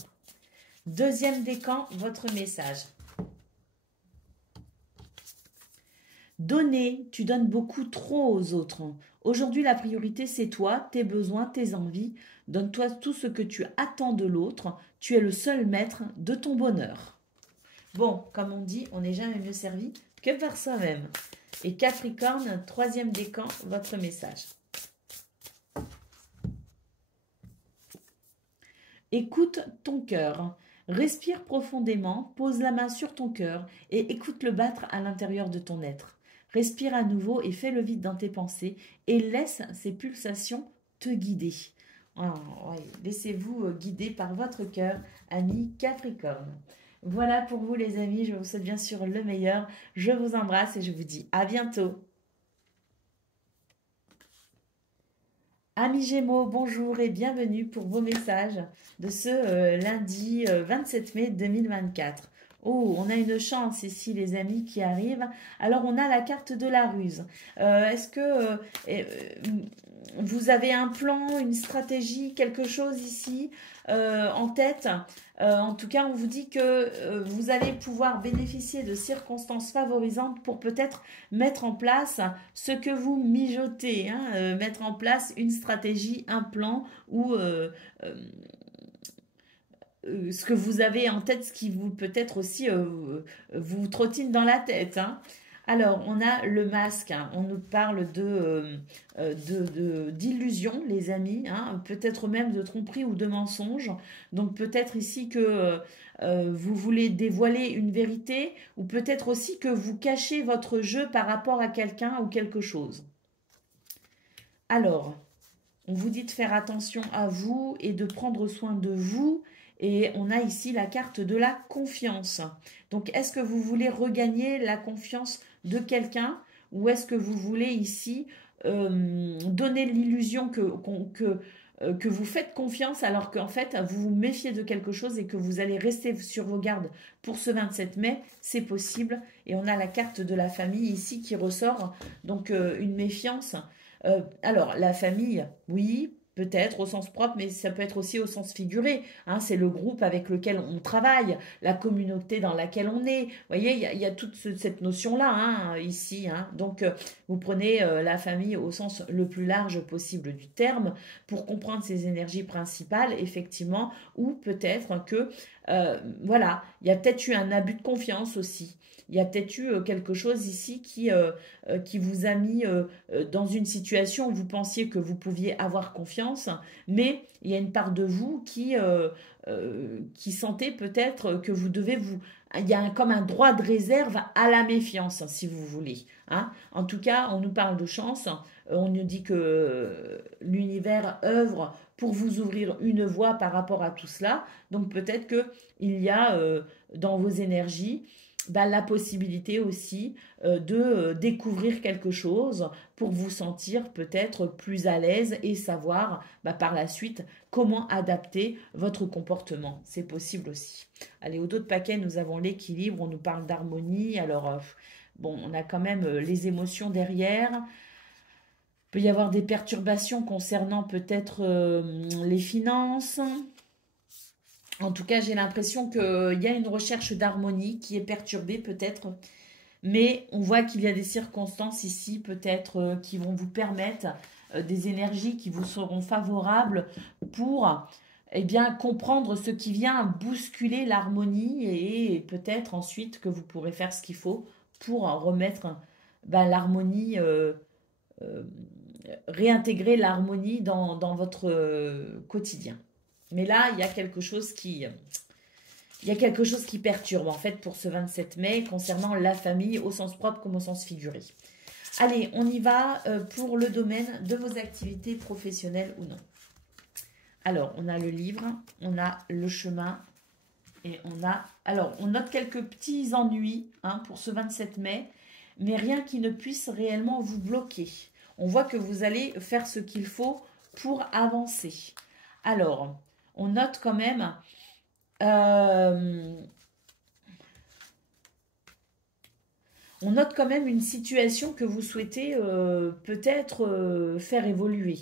Deuxième décan, votre message. Donner, tu donnes beaucoup trop aux autres. Aujourd'hui, la priorité, c'est toi, tes besoins, tes envies. Donne-toi tout ce que tu attends de l'autre. Tu es le seul maître de ton bonheur. Bon, comme on dit, on n'est jamais mieux servi que par soi-même. Et Capricorne, troisième décan, votre message. Écoute ton cœur. Respire profondément, pose la main sur ton cœur et écoute-le battre à l'intérieur de ton être. Respire à nouveau et fais le vide dans tes pensées et laisse ces pulsations te guider. Oh, ouais. Laissez-vous guider par votre cœur, ami Capricorne. Voilà pour vous les amis, je vous souhaite bien sûr le meilleur. Je vous embrasse et je vous dis à bientôt. Amis Gémeaux, bonjour et bienvenue pour vos messages de ce lundi 27 mai 2024. Oh, on a une chance ici, les amis, qui arrivent. Alors, on a la carte de la ruse. Est-ce que vous avez un plan, une stratégie, quelque chose ici en tête? En tout cas, on vous dit que vous allez pouvoir bénéficier de circonstances favorisantes pour peut-être mettre en place ce que vous mijotez, hein, mettre en place une stratégie, un plan ou ce que vous avez en tête, ce qui vous peut-être aussi vous trottine dans la tête. Hein. Alors, on a le masque, hein. On nous parle d'illusion, les amis, hein. Peut-être même de tromperie ou de mensonge. Donc, peut-être ici que vous voulez dévoiler une vérité ou peut-être aussi que vous cachez votre jeu par rapport à quelqu'un ou quelque chose. Alors, on vous dit de faire attention à vous et de prendre soin de vous. Et on a ici la carte de la confiance. Donc, est-ce que vous voulez regagner la confiance de quelqu'un ou est-ce que vous voulez ici donner l'illusion que vous faites confiance alors qu'en fait, vous vous méfiez de quelque chose et que vous allez rester sur vos gardes pour ce 27 mai? C'est possible. Et on a la carte de la famille ici qui ressort. Donc, une méfiance. Alors, la famille, oui, peut-être au sens propre, mais ça peut être aussi au sens figuré. Hein, c'est le groupe avec lequel on travaille, la communauté dans laquelle on est. Vous voyez, il y a toute cette notion-là hein, ici. Hein. Donc, vous prenez la famille au sens le plus large possible du terme pour comprendre ses énergies principales, effectivement, ou peut-être que, voilà, il y a peut-être eu un abus de confiance aussi. Il y a peut-être eu quelque chose ici qui vous a mis dans une situation où vous pensiez que vous pouviez avoir confiance, mais il y a une part de vous qui qui sentaient peut-être que vous devez vous... Il y a comme un droit de réserve à la méfiance, si vous voulez. Hein. En tout cas, on nous parle de chance. On nous dit que l'univers œuvre pour vous ouvrir une voie par rapport à tout cela. Donc peut-être qu'il y a dans vos énergies la possibilité aussi de découvrir quelque chose pour vous sentir peut-être plus à l'aise et savoir par la suite comment adapter votre comportement. C'est possible aussi. Allez, au dos de paquet, nous avons l'équilibre, on nous parle d'harmonie. Alors, bon, on a quand même les émotions derrière. Il peut y avoir des perturbations concernant peut-être les finances. En tout cas, j'ai l'impression qu'il y a une recherche d'harmonie qui est perturbée peut-être. Mais on voit qu'il y a des circonstances ici peut-être qui vont vous permettre, des énergies qui vous seront favorables pour bien, comprendre ce qui vient bousculer l'harmonie et peut-être ensuite que vous pourrez faire ce qu'il faut pour remettre l'harmonie, réintégrer l'harmonie dans votre quotidien. Mais là, il y a quelque chose qui perturbe en fait pour ce 27 mai concernant la famille au sens propre comme au sens figuré. Allez, on y va pour le domaine de vos activités professionnelles ou non. Alors, on a le livre, on a le chemin et on a... Alors, on note quelques petits ennuis pour ce 27 mai, mais rien qui ne puisse réellement vous bloquer. On voit que vous allez faire ce qu'il faut pour avancer. Alors, on note quand même... on note quand même une situation que vous souhaitez peut-être faire évoluer.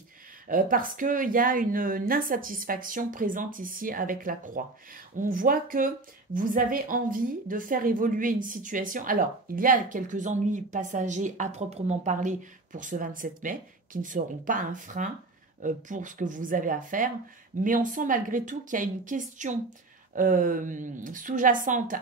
Parce qu'il y a une insatisfaction présente ici avec la croix. On voit que vous avez envie de faire évoluer une situation. Alors, il y a quelques ennuis passagers à proprement parler pour ce 27 mai, qui ne seront pas un frein pour ce que vous avez à faire. Mais on sent malgré tout qu'il y a une question sous-jacente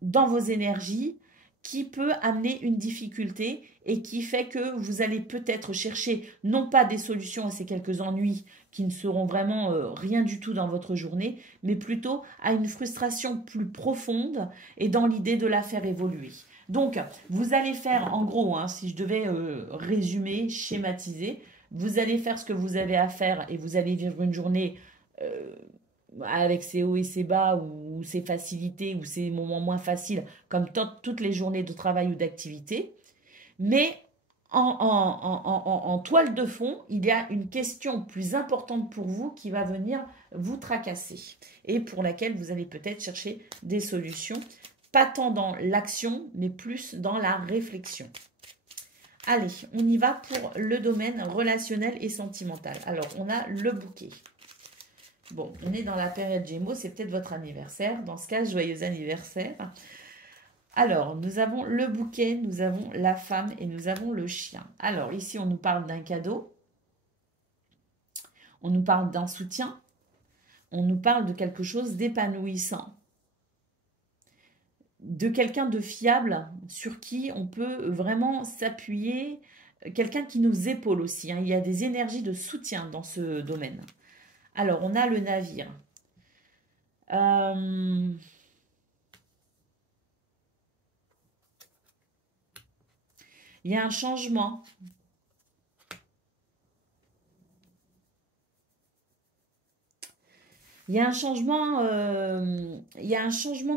dans vos énergies qui peut amener une difficulté et qui fait que vous allez peut-être chercher non pas des solutions à ces quelques ennuis qui ne seront vraiment rien du tout dans votre journée, mais plutôt à une frustration plus profonde et dans l'idée de la faire évoluer. Donc, vous allez faire, en gros, si je devais résumer, schématiser, vous allez faire ce que vous avez à faire et vous allez vivre une journée avec ses hauts et ses bas ou ses facilités ou ses moments moins faciles comme toutes les journées de travail ou d'activité. Mais en toile de fond, il y a une question plus importante pour vous qui va venir vous tracasser et pour laquelle vous allez peut-être chercher des solutions, pas tant dans l'action, mais plus dans la réflexion. Allez, on y va pour le domaine relationnel et sentimental. Alors, on a le bouquet. Bon, on est dans la période Gémeaux, c'est peut-être votre anniversaire. Dans ce cas, joyeux anniversaire. Alors, nous avons le bouquet, nous avons la femme et nous avons le chien. Alors, ici, on nous parle d'un cadeau. On nous parle d'un soutien. On nous parle de quelque chose d'épanouissant. De quelqu'un de fiable sur qui on peut vraiment s'appuyer. Quelqu'un qui nous épaule aussi. Il y a des énergies de soutien dans ce domaine. Alors, on a le navire. Il y a un changement. Il y a un changement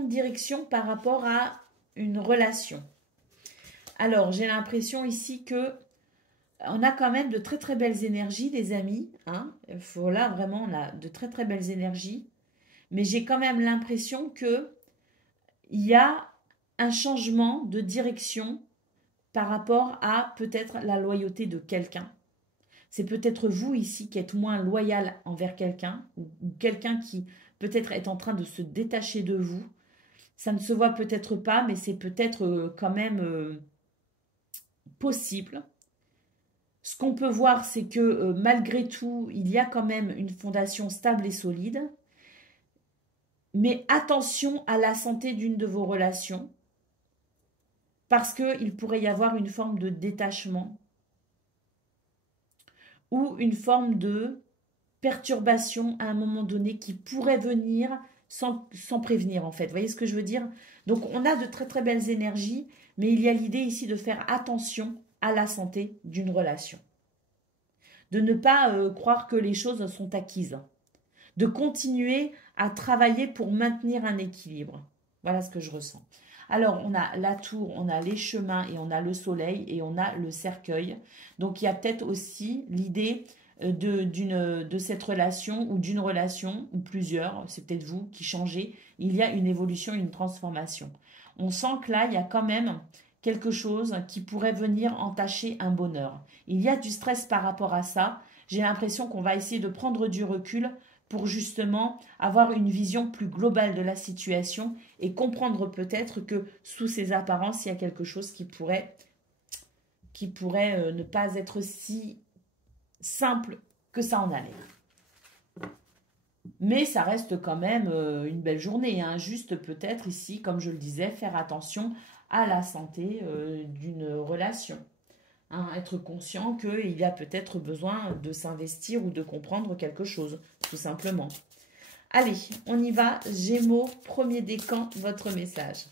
de direction par rapport à une relation. Alors, j'ai l'impression ici que on a quand même de très très belles énergies, les amis. Là, vraiment, on a de très très belles énergies. Mais j'ai quand même l'impression qu'il y a un changement de direction par rapport à peut-être la loyauté de quelqu'un. C'est peut-être vous ici qui êtes moins loyal envers quelqu'un ou quelqu'un qui peut-être est en train de se détacher de vous. Ça ne se voit peut-être pas, mais c'est peut-être quand même possible. Ce qu'on peut voir, c'est que malgré tout, il y a quand même une fondation stable et solide. Mais attention à la santé d'une de vos relations, parce qu'il pourrait y avoir une forme de détachement ou une forme de perturbation à un moment donné qui pourrait venir sans prévenir en fait. Vous voyez ce que je veux dire? Donc on a de très très belles énergies, mais il y a l'idée ici de faire attention à la santé d'une relation. De ne pas croire que les choses sont acquises. De continuer à travailler pour maintenir un équilibre. Voilà ce que je ressens. Alors, on a la tour, on a les chemins et on a le soleil et on a le cercueil. Donc, il y a peut-être aussi l'idée de cette relation ou d'une relation ou plusieurs, c'est peut-être vous qui changez. Il y a une évolution, une transformation. On sent que là, il y a quand même quelque chose qui pourrait venir entacher un bonheur. Il y a du stress par rapport à ça. J'ai l'impression qu'on va essayer de prendre du recul pour justement avoir une vision plus globale de la situation et comprendre peut-être que sous ces apparences, il y a quelque chose qui pourrait ne pas être si simple que ça en a l'air. Mais ça reste quand même une belle journée, hein. Juste peut-être ici, comme je le disais, faire attention à la santé d'une relation. Hein, être conscient qu'il y a peut-être besoin de s'investir ou de comprendre quelque chose, tout simplement. Allez, on y va. Gémeaux, premier décan, votre message.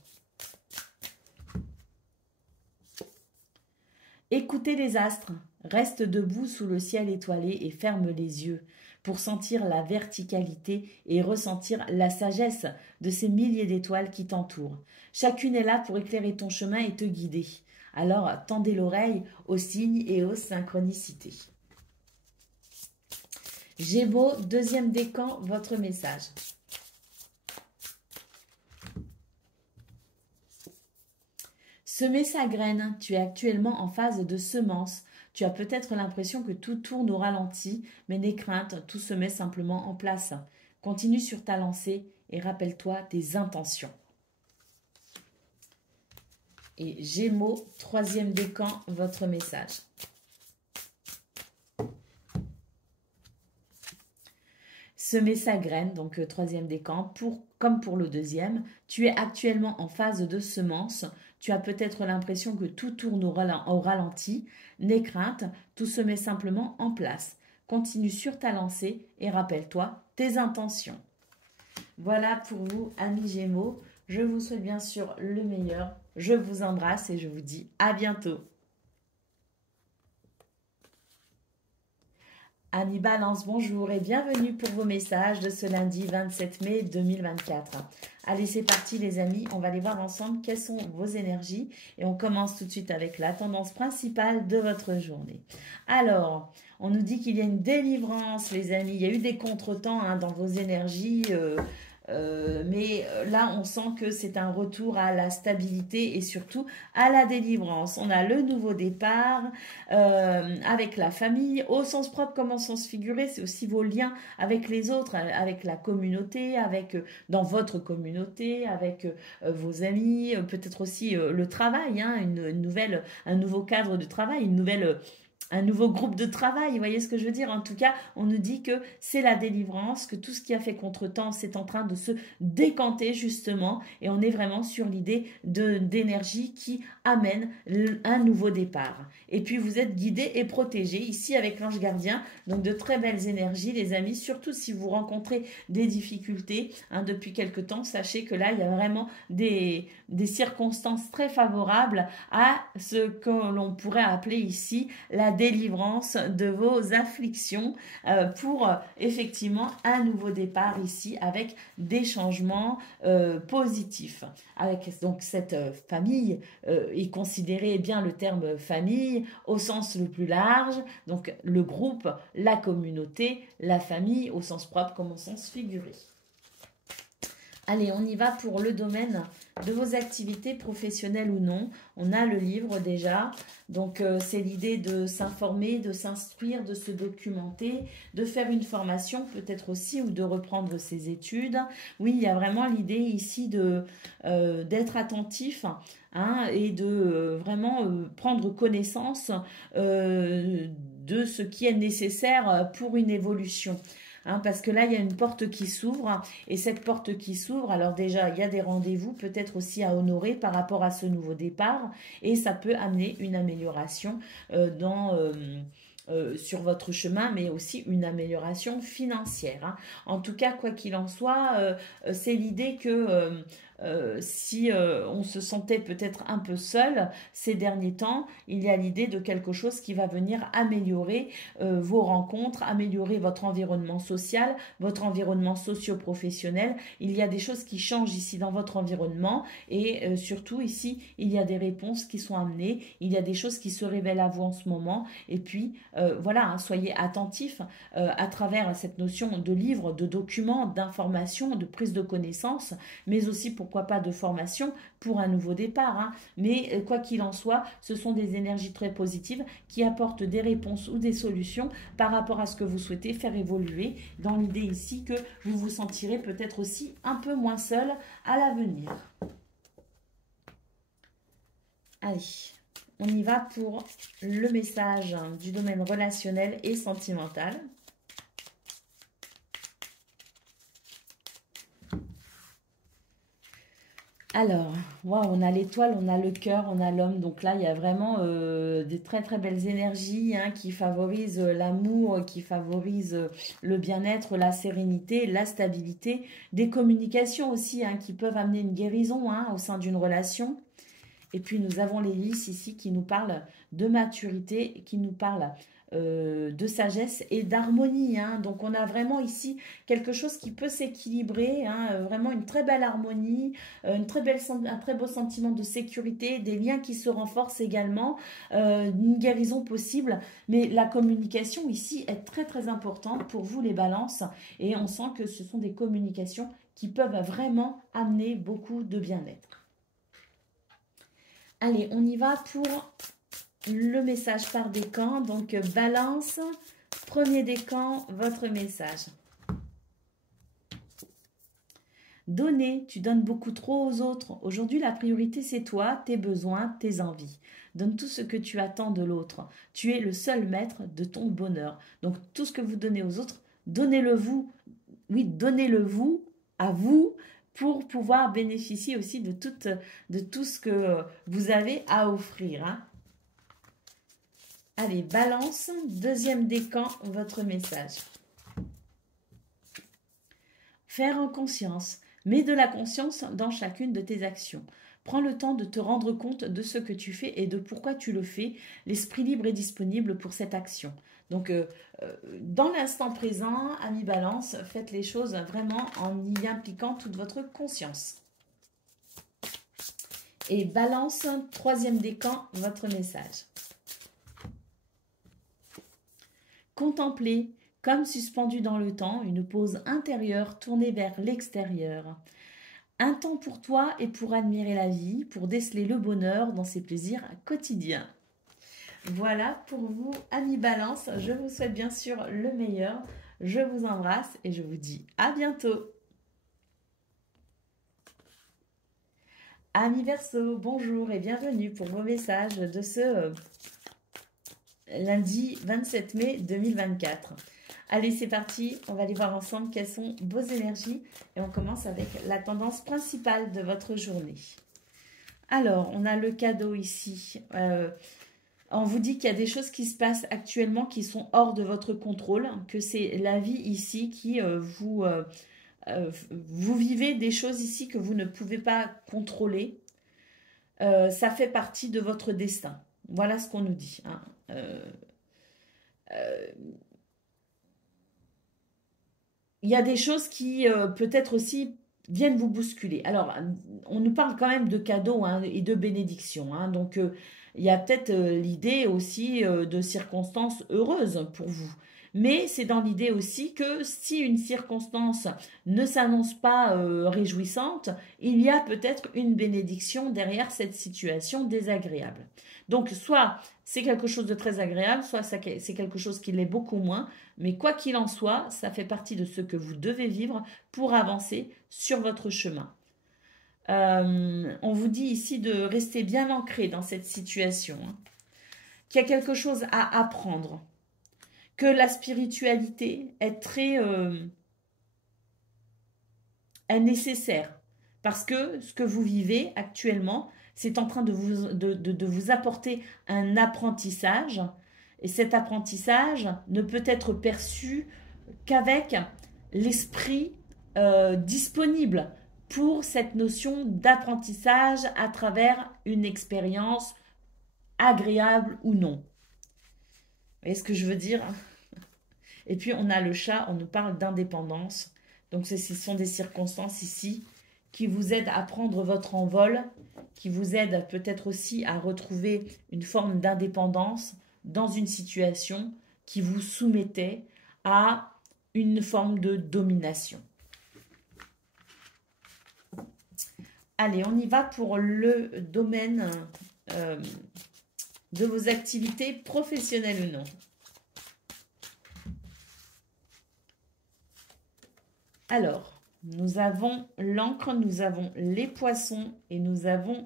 Écoutez les astres. Reste debout sous le ciel étoilé et ferme les yeux pour sentir la verticalité et ressentir la sagesse de ces milliers d'étoiles qui t'entourent. Chacune est là pour éclairer ton chemin et te guider. Alors, tendez l'oreille aux signes et aux synchronicités. Gémeaux, deuxième décan, votre message. Semer sa graine, tu es actuellement en phase de semence. Tu as peut-être l'impression que tout tourne au ralenti, mais n'aie crainte, tout se met simplement en place. Continue sur ta lancée et rappelle-toi tes intentions. Et Gémeaux, troisième décan, votre message. Semer sa graine, donc troisième décan, comme pour le deuxième. Tu es actuellement en phase de semence. Tu as peut-être l'impression que tout tourne au ralenti. N'aie crainte, tout se met simplement en place. Continue sur ta lancée et rappelle-toi tes intentions. Voilà pour vous, amis Gémeaux. Je vous souhaite bien sûr le meilleur. Je vous embrasse et je vous dis à bientôt. Amis Balance, bonjour et bienvenue pour vos messages de ce lundi 27 mai 2024. Allez, c'est parti les amis, on va aller voir ensemble quelles sont vos énergies et on commence tout de suite avec la tendance principale de votre journée. Alors, on nous dit qu'il y a une délivrance les amis, il y a eu des contretemps hein, dans vos énergies, mais là on sent que c'est un retour à la stabilité et surtout à la délivrance. On a le nouveau départ avec la famille, au sens propre comme au sens figuré, c'est aussi vos liens avec les autres, avec la communauté, avec dans votre communauté, avec vos amis, peut-être aussi le travail, hein, un nouveau cadre de travail, un nouveau groupe de travail, vous voyez ce que je veux dire? En tout cas, on nous dit que c'est la délivrance, que tout ce qui a fait contretemps, c'est en train de se décanter justement, et on est vraiment sur l'idée d'énergie qui amène un nouveau départ. Et puis vous êtes guidés et protégés ici avec l'ange gardien, donc de très belles énergies les amis, surtout si vous rencontrez des difficultés hein, depuis quelque temps, sachez que là il y a vraiment des circonstances très favorables à ce que l'on pourrait appeler ici la délivrance de vos afflictions pour effectivement un nouveau départ ici avec des changements positifs. Avec donc cette famille, et considérez bien le terme famille au sens le plus large, donc le groupe, la communauté, la famille au sens propre comme au sens figuré. Allez, on y va pour le domaine de vos activités professionnelles ou non. On a le livre déjà, donc c'est l'idée de s'informer, de s'instruire, de se documenter, de faire une formation peut-être aussi ou de reprendre ses études. Oui, il y a vraiment l'idée ici d'être attentif hein, et de vraiment prendre connaissance de ce qui est nécessaire pour une évolution. Hein, parce que là, il y a une porte qui s'ouvre et cette porte qui s'ouvre, alors déjà, il y a des rendez-vous peut-être aussi à honorer par rapport à ce nouveau départ et ça peut amener une amélioration sur votre chemin, mais aussi une amélioration financière, hein. En tout cas, quoi qu'il en soit, c'est l'idée que si on se sentait peut-être un peu seul ces derniers temps, il y a l'idée de quelque chose qui va venir améliorer vos rencontres, améliorer votre environnement social, votre environnement socio-professionnel. Il y a des choses qui changent ici dans votre environnement et surtout ici, il y a des réponses qui sont amenées, il y a des choses qui se révèlent à vous en ce moment. Et puis, voilà, hein, soyez attentifs à travers cette notion de livre, de documents, d'informations, de prise de connaissances, mais aussi, pourquoi pas, de formation pour un nouveau départ, hein. Mais quoi qu'il en soit, ce sont des énergies très positives qui apportent des réponses ou des solutions par rapport à ce que vous souhaitez faire évoluer, dans l'idée ici que vous vous sentirez peut-être aussi un peu moins seul à l'avenir. Allez, on y va pour le message du domaine relationnel et sentimental. Alors, waouh, on a l'étoile, on a le cœur, on a l'homme. Donc là, il y a vraiment des très très belles énergies, hein, qui favorisent l'amour, qui favorisent le bien-être, la sérénité, la stabilité. Des communications aussi, hein, qui peuvent amener une guérison, hein, au sein d'une relation. Et puis nous avons les lys ici qui nous parlent de maturité, qui nous parlent de sagesse et d'harmonie, hein. Donc on a vraiment ici quelque chose qui peut s'équilibrer, hein, vraiment une très belle harmonie, un très beau sentiment de sécurité, des liens qui se renforcent également, une guérison possible. Mais la communication ici est très très importante pour vous les balances et on sent que ce sont des communications qui peuvent vraiment amener beaucoup de bien-être. Allez, on y va pour le message par décan. Donc, balance, premier décan, votre message. Donner, tu donnes beaucoup trop aux autres. Aujourd'hui, la priorité, c'est toi, tes besoins, tes envies. Donne tout ce que tu attends de l'autre. Tu es le seul maître de ton bonheur. Donc, tout ce que vous donnez aux autres, donnez-le vous. Oui, donnez-le vous, à vous, pour pouvoir bénéficier aussi de tout ce que vous avez à offrir, hein. Allez, balance, deuxième décan, votre message. Faire en conscience. Mets de la conscience dans chacune de tes actions. Prends le temps de te rendre compte de ce que tu fais et de pourquoi tu le fais. L'esprit libre est disponible pour cette action. Donc, dans l'instant présent, amis balance, faites les choses vraiment en y impliquant toute votre conscience. Et balance, troisième décan, votre message. Contempler, comme suspendu dans le temps, une pause intérieure tournée vers l'extérieur. Un temps pour toi et pour admirer la vie, pour déceler le bonheur dans ses plaisirs quotidiens. Voilà pour vous, amis Balance. Je vous souhaite bien sûr le meilleur. Je vous embrasse et je vous dis à bientôt. Amis Verseau, bonjour et bienvenue pour vos messages de ce lundi 27 mai 2024. Allez, c'est parti, on va aller voir ensemble quelles sont vos énergies et on commence avec la tendance principale de votre journée. Alors, on a le cadeau ici. On vous dit qu'il y a des choses qui se passent actuellement qui sont hors de votre contrôle, que c'est la vie ici qui vous vivez des choses ici que vous ne pouvez pas contrôler. Ça fait partie de votre destin. Voilà ce qu'on nous dit, hein. Il y a des choses qui peut-être aussi viennent vous bousculer. Alors, on nous parle quand même de cadeaux, hein, et de bénédictions, hein. Donc, il y a peut-être l'idée aussi de circonstances heureuses pour vous. Mais c'est dans l'idée aussi que si une circonstance ne s'annonce pas réjouissante, il y a peut-être une bénédiction derrière cette situation désagréable. Donc, soit c'est quelque chose de très agréable, soit c'est quelque chose qui l'est beaucoup moins. Mais quoi qu'il en soit, ça fait partie de ce que vous devez vivre pour avancer sur votre chemin. On vous dit ici de rester bien ancré dans cette situation, hein, qu'il y a quelque chose à apprendre, que la spiritualité est est nécessaire, parce que ce que vous vivez actuellement, c'est en train de vous apporter un apprentissage Et cet apprentissage ne peut être perçu qu'avec l'esprit disponible pour cette notion d'apprentissage à travers une expérience agréable ou non. Vous voyez ce que je veux dire? Et puis on a le chat, on nous parle d'indépendance. Donc ce sont des circonstances ici qui vous aident à prendre votre envol, qui vous aident peut-être aussi à retrouver une forme d'indépendance dans une situation qui vous soumettait à une forme de domination. Allez, on y va pour le domaine de vos activités professionnelles ou non. Alors, nous avons l'encre, nous avons les poissons et nous avons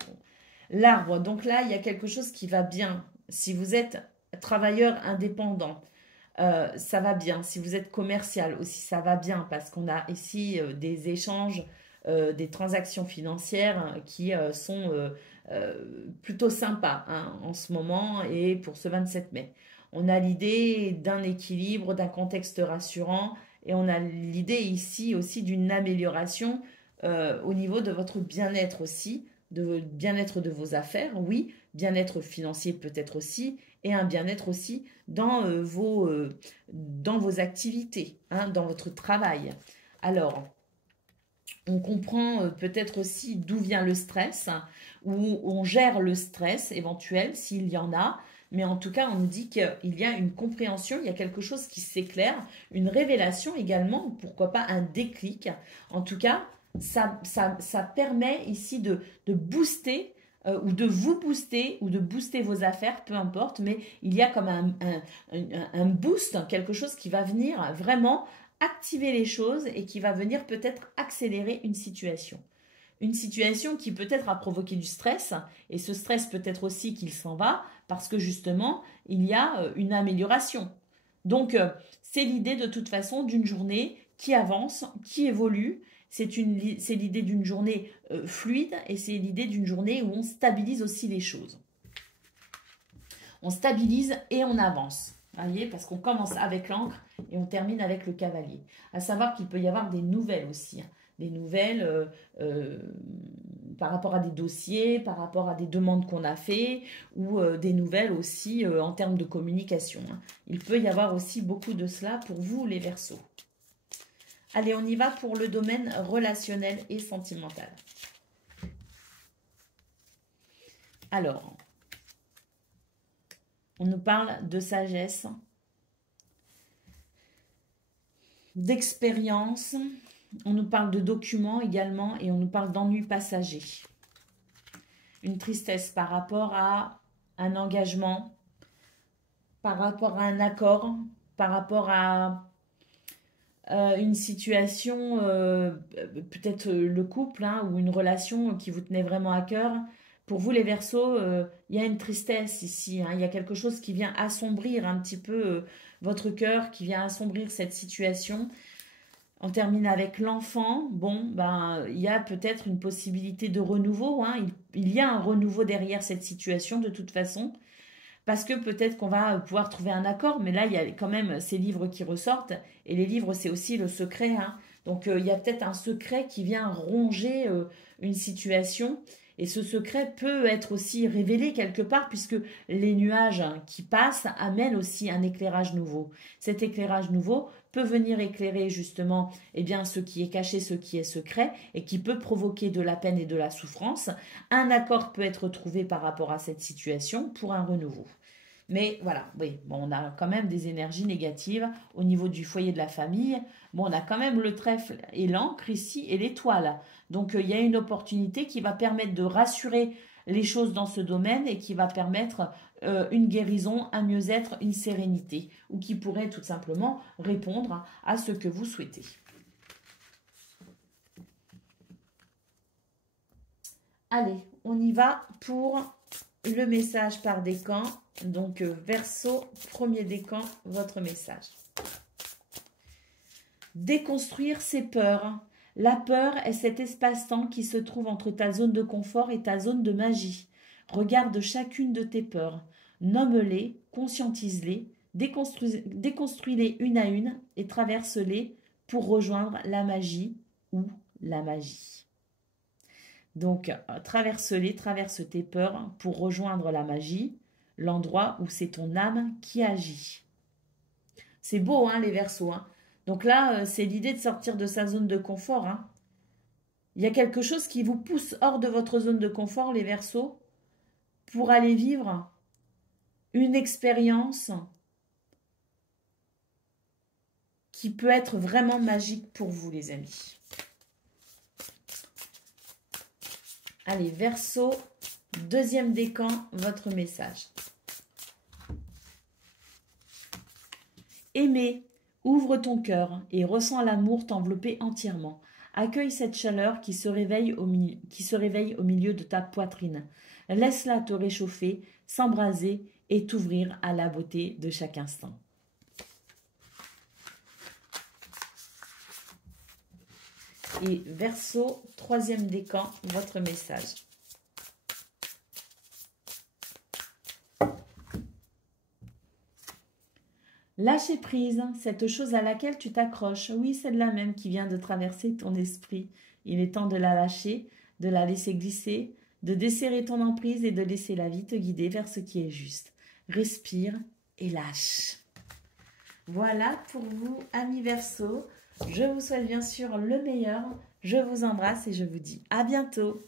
l'arbre. Donc là, il y a quelque chose qui va bien. Si vous êtes travailleur indépendant, ça va bien. Si vous êtes commercial aussi, ça va bien parce qu'on a ici des échanges, des transactions financières qui sont plutôt sympas hein, en ce moment et pour ce 27 mai. On a l'idée d'un équilibre, d'un contexte rassurant et on a l'idée ici aussi d'une amélioration au niveau de votre bien-être aussi, de bien-être de vos affaires, oui, bien-être financier peut-être aussi, et un bien-être aussi dans vos activités, hein, dans votre travail. Alors, on comprend peut-être aussi d'où vient le stress, où on gère le stress éventuel s'il y en a, mais en tout cas, on nous dit qu'il y a une compréhension, il y a quelque chose qui s'éclaire, une révélation également, pourquoi pas un déclic. En tout cas, ça permet ici de booster ou de vous booster ou de booster vos affaires, peu importe, mais il y a comme un boost, quelque chose qui va venir vraiment activer les choses et qui va venir peut-être accélérer une situation. Une situation qui peut-être a provoqué du stress, et ce stress peut-être aussi qu'il s'en va, parce que justement, il y a une amélioration. Donc, c'est l'idée de toute façon d'une journée qui avance, qui évolue. C'est l'idée d'une journée fluide, et c'est l'idée d'une journée où on stabilise aussi les choses. On stabilise et on avance. Vous voyez, parce qu'on commence avec l'encre et on termine avec le cavalier. À savoir qu'il peut y avoir des nouvelles aussi. Hein. Des nouvelles par rapport à des dossiers, par rapport à des demandes qu'on a fait ou des nouvelles aussi en termes de communication. Hein. Il peut y avoir aussi beaucoup de cela pour vous les Verseaux. Allez, on y va pour le domaine relationnel et sentimental. Alors, on nous parle de sagesse, d'expérience, on nous parle de documents également et on nous parle d'ennuis passagers. Une tristesse par rapport à un engagement, par rapport à un accord, par rapport à une situation, peut-être le couple hein, ou une relation qui vous tenait vraiment à cœur. Pour vous les Verseaux, il y a une tristesse ici, hein, il y a quelque chose qui vient assombrir un petit peu votre cœur, qui vient assombrir cette situation. On termine avec l'enfant. Bon, ben, il y a peut-être une possibilité de renouveau. Hein. Il y a un renouveau derrière cette situation de toute façon. Parce que peut-être qu'on va pouvoir trouver un accord. Mais là, il y a quand même ces livres qui ressortent. Et les livres, c'est aussi le secret. Hein. Donc, il y a peut-être un secret qui vient ronger une situation. Et ce secret peut être aussi révélé quelque part puisque les nuages qui passent amènent aussi un éclairage nouveau. Cet éclairage nouveau peut venir éclairer justement eh bien, ce qui est caché, ce qui est secret et qui peut provoquer de la peine et de la souffrance. Un accord peut être trouvé par rapport à cette situation pour un renouveau. Mais voilà, oui, bon, on a quand même des énergies négatives au niveau du foyer de la famille. Bon, on a quand même le trèfle et l'encre ici et l'étoile. Donc, il y a une opportunité qui va permettre de rassurer les choses dans ce domaine et qui va permettre une guérison, un mieux-être, une sérénité ou qui pourrait tout simplement répondre à ce que vous souhaitez. Allez, on y va pour le message par décan. Donc, Verseau, premier décan, votre message. Déconstruire ses peurs. La peur est cet espace-temps qui se trouve entre ta zone de confort et ta zone de magie. Regarde chacune de tes peurs. Nomme-les, conscientise-les, déconstruis-les une à une et traverse-les pour rejoindre la magie ou la magie. Donc, traverse-les, traverse tes peurs pour rejoindre la magie, l'endroit où c'est ton âme qui agit. C'est beau, hein, les Verseaux, hein. Donc là, c'est l'idée de sortir de sa zone de confort, hein. Il y a quelque chose qui vous pousse hors de votre zone de confort, les Verseaux, pour aller vivre une expérience qui peut être vraiment magique pour vous, les amis. Allez, Verseau, deuxième décan, votre message. Aimer, ouvre ton cœur et ressens l'amour t'envelopper entièrement. Accueille cette chaleur qui se réveille au milieu de ta poitrine. Laisse-la te réchauffer, s'embraser et t'ouvrir à la beauté de chaque instant. Et Verseau, troisième décan, votre message. Lâcher prise, cette chose à laquelle tu t'accroches. Oui, c'est de la même qui vient de traverser ton esprit. Il est temps de la lâcher, de la laisser glisser, de desserrer ton emprise et de laisser la vie te guider vers ce qui est juste. Respire et lâche. Voilà pour vous, amis Verseau. Je vous souhaite bien sûr le meilleur. Je vous embrasse et je vous dis à bientôt.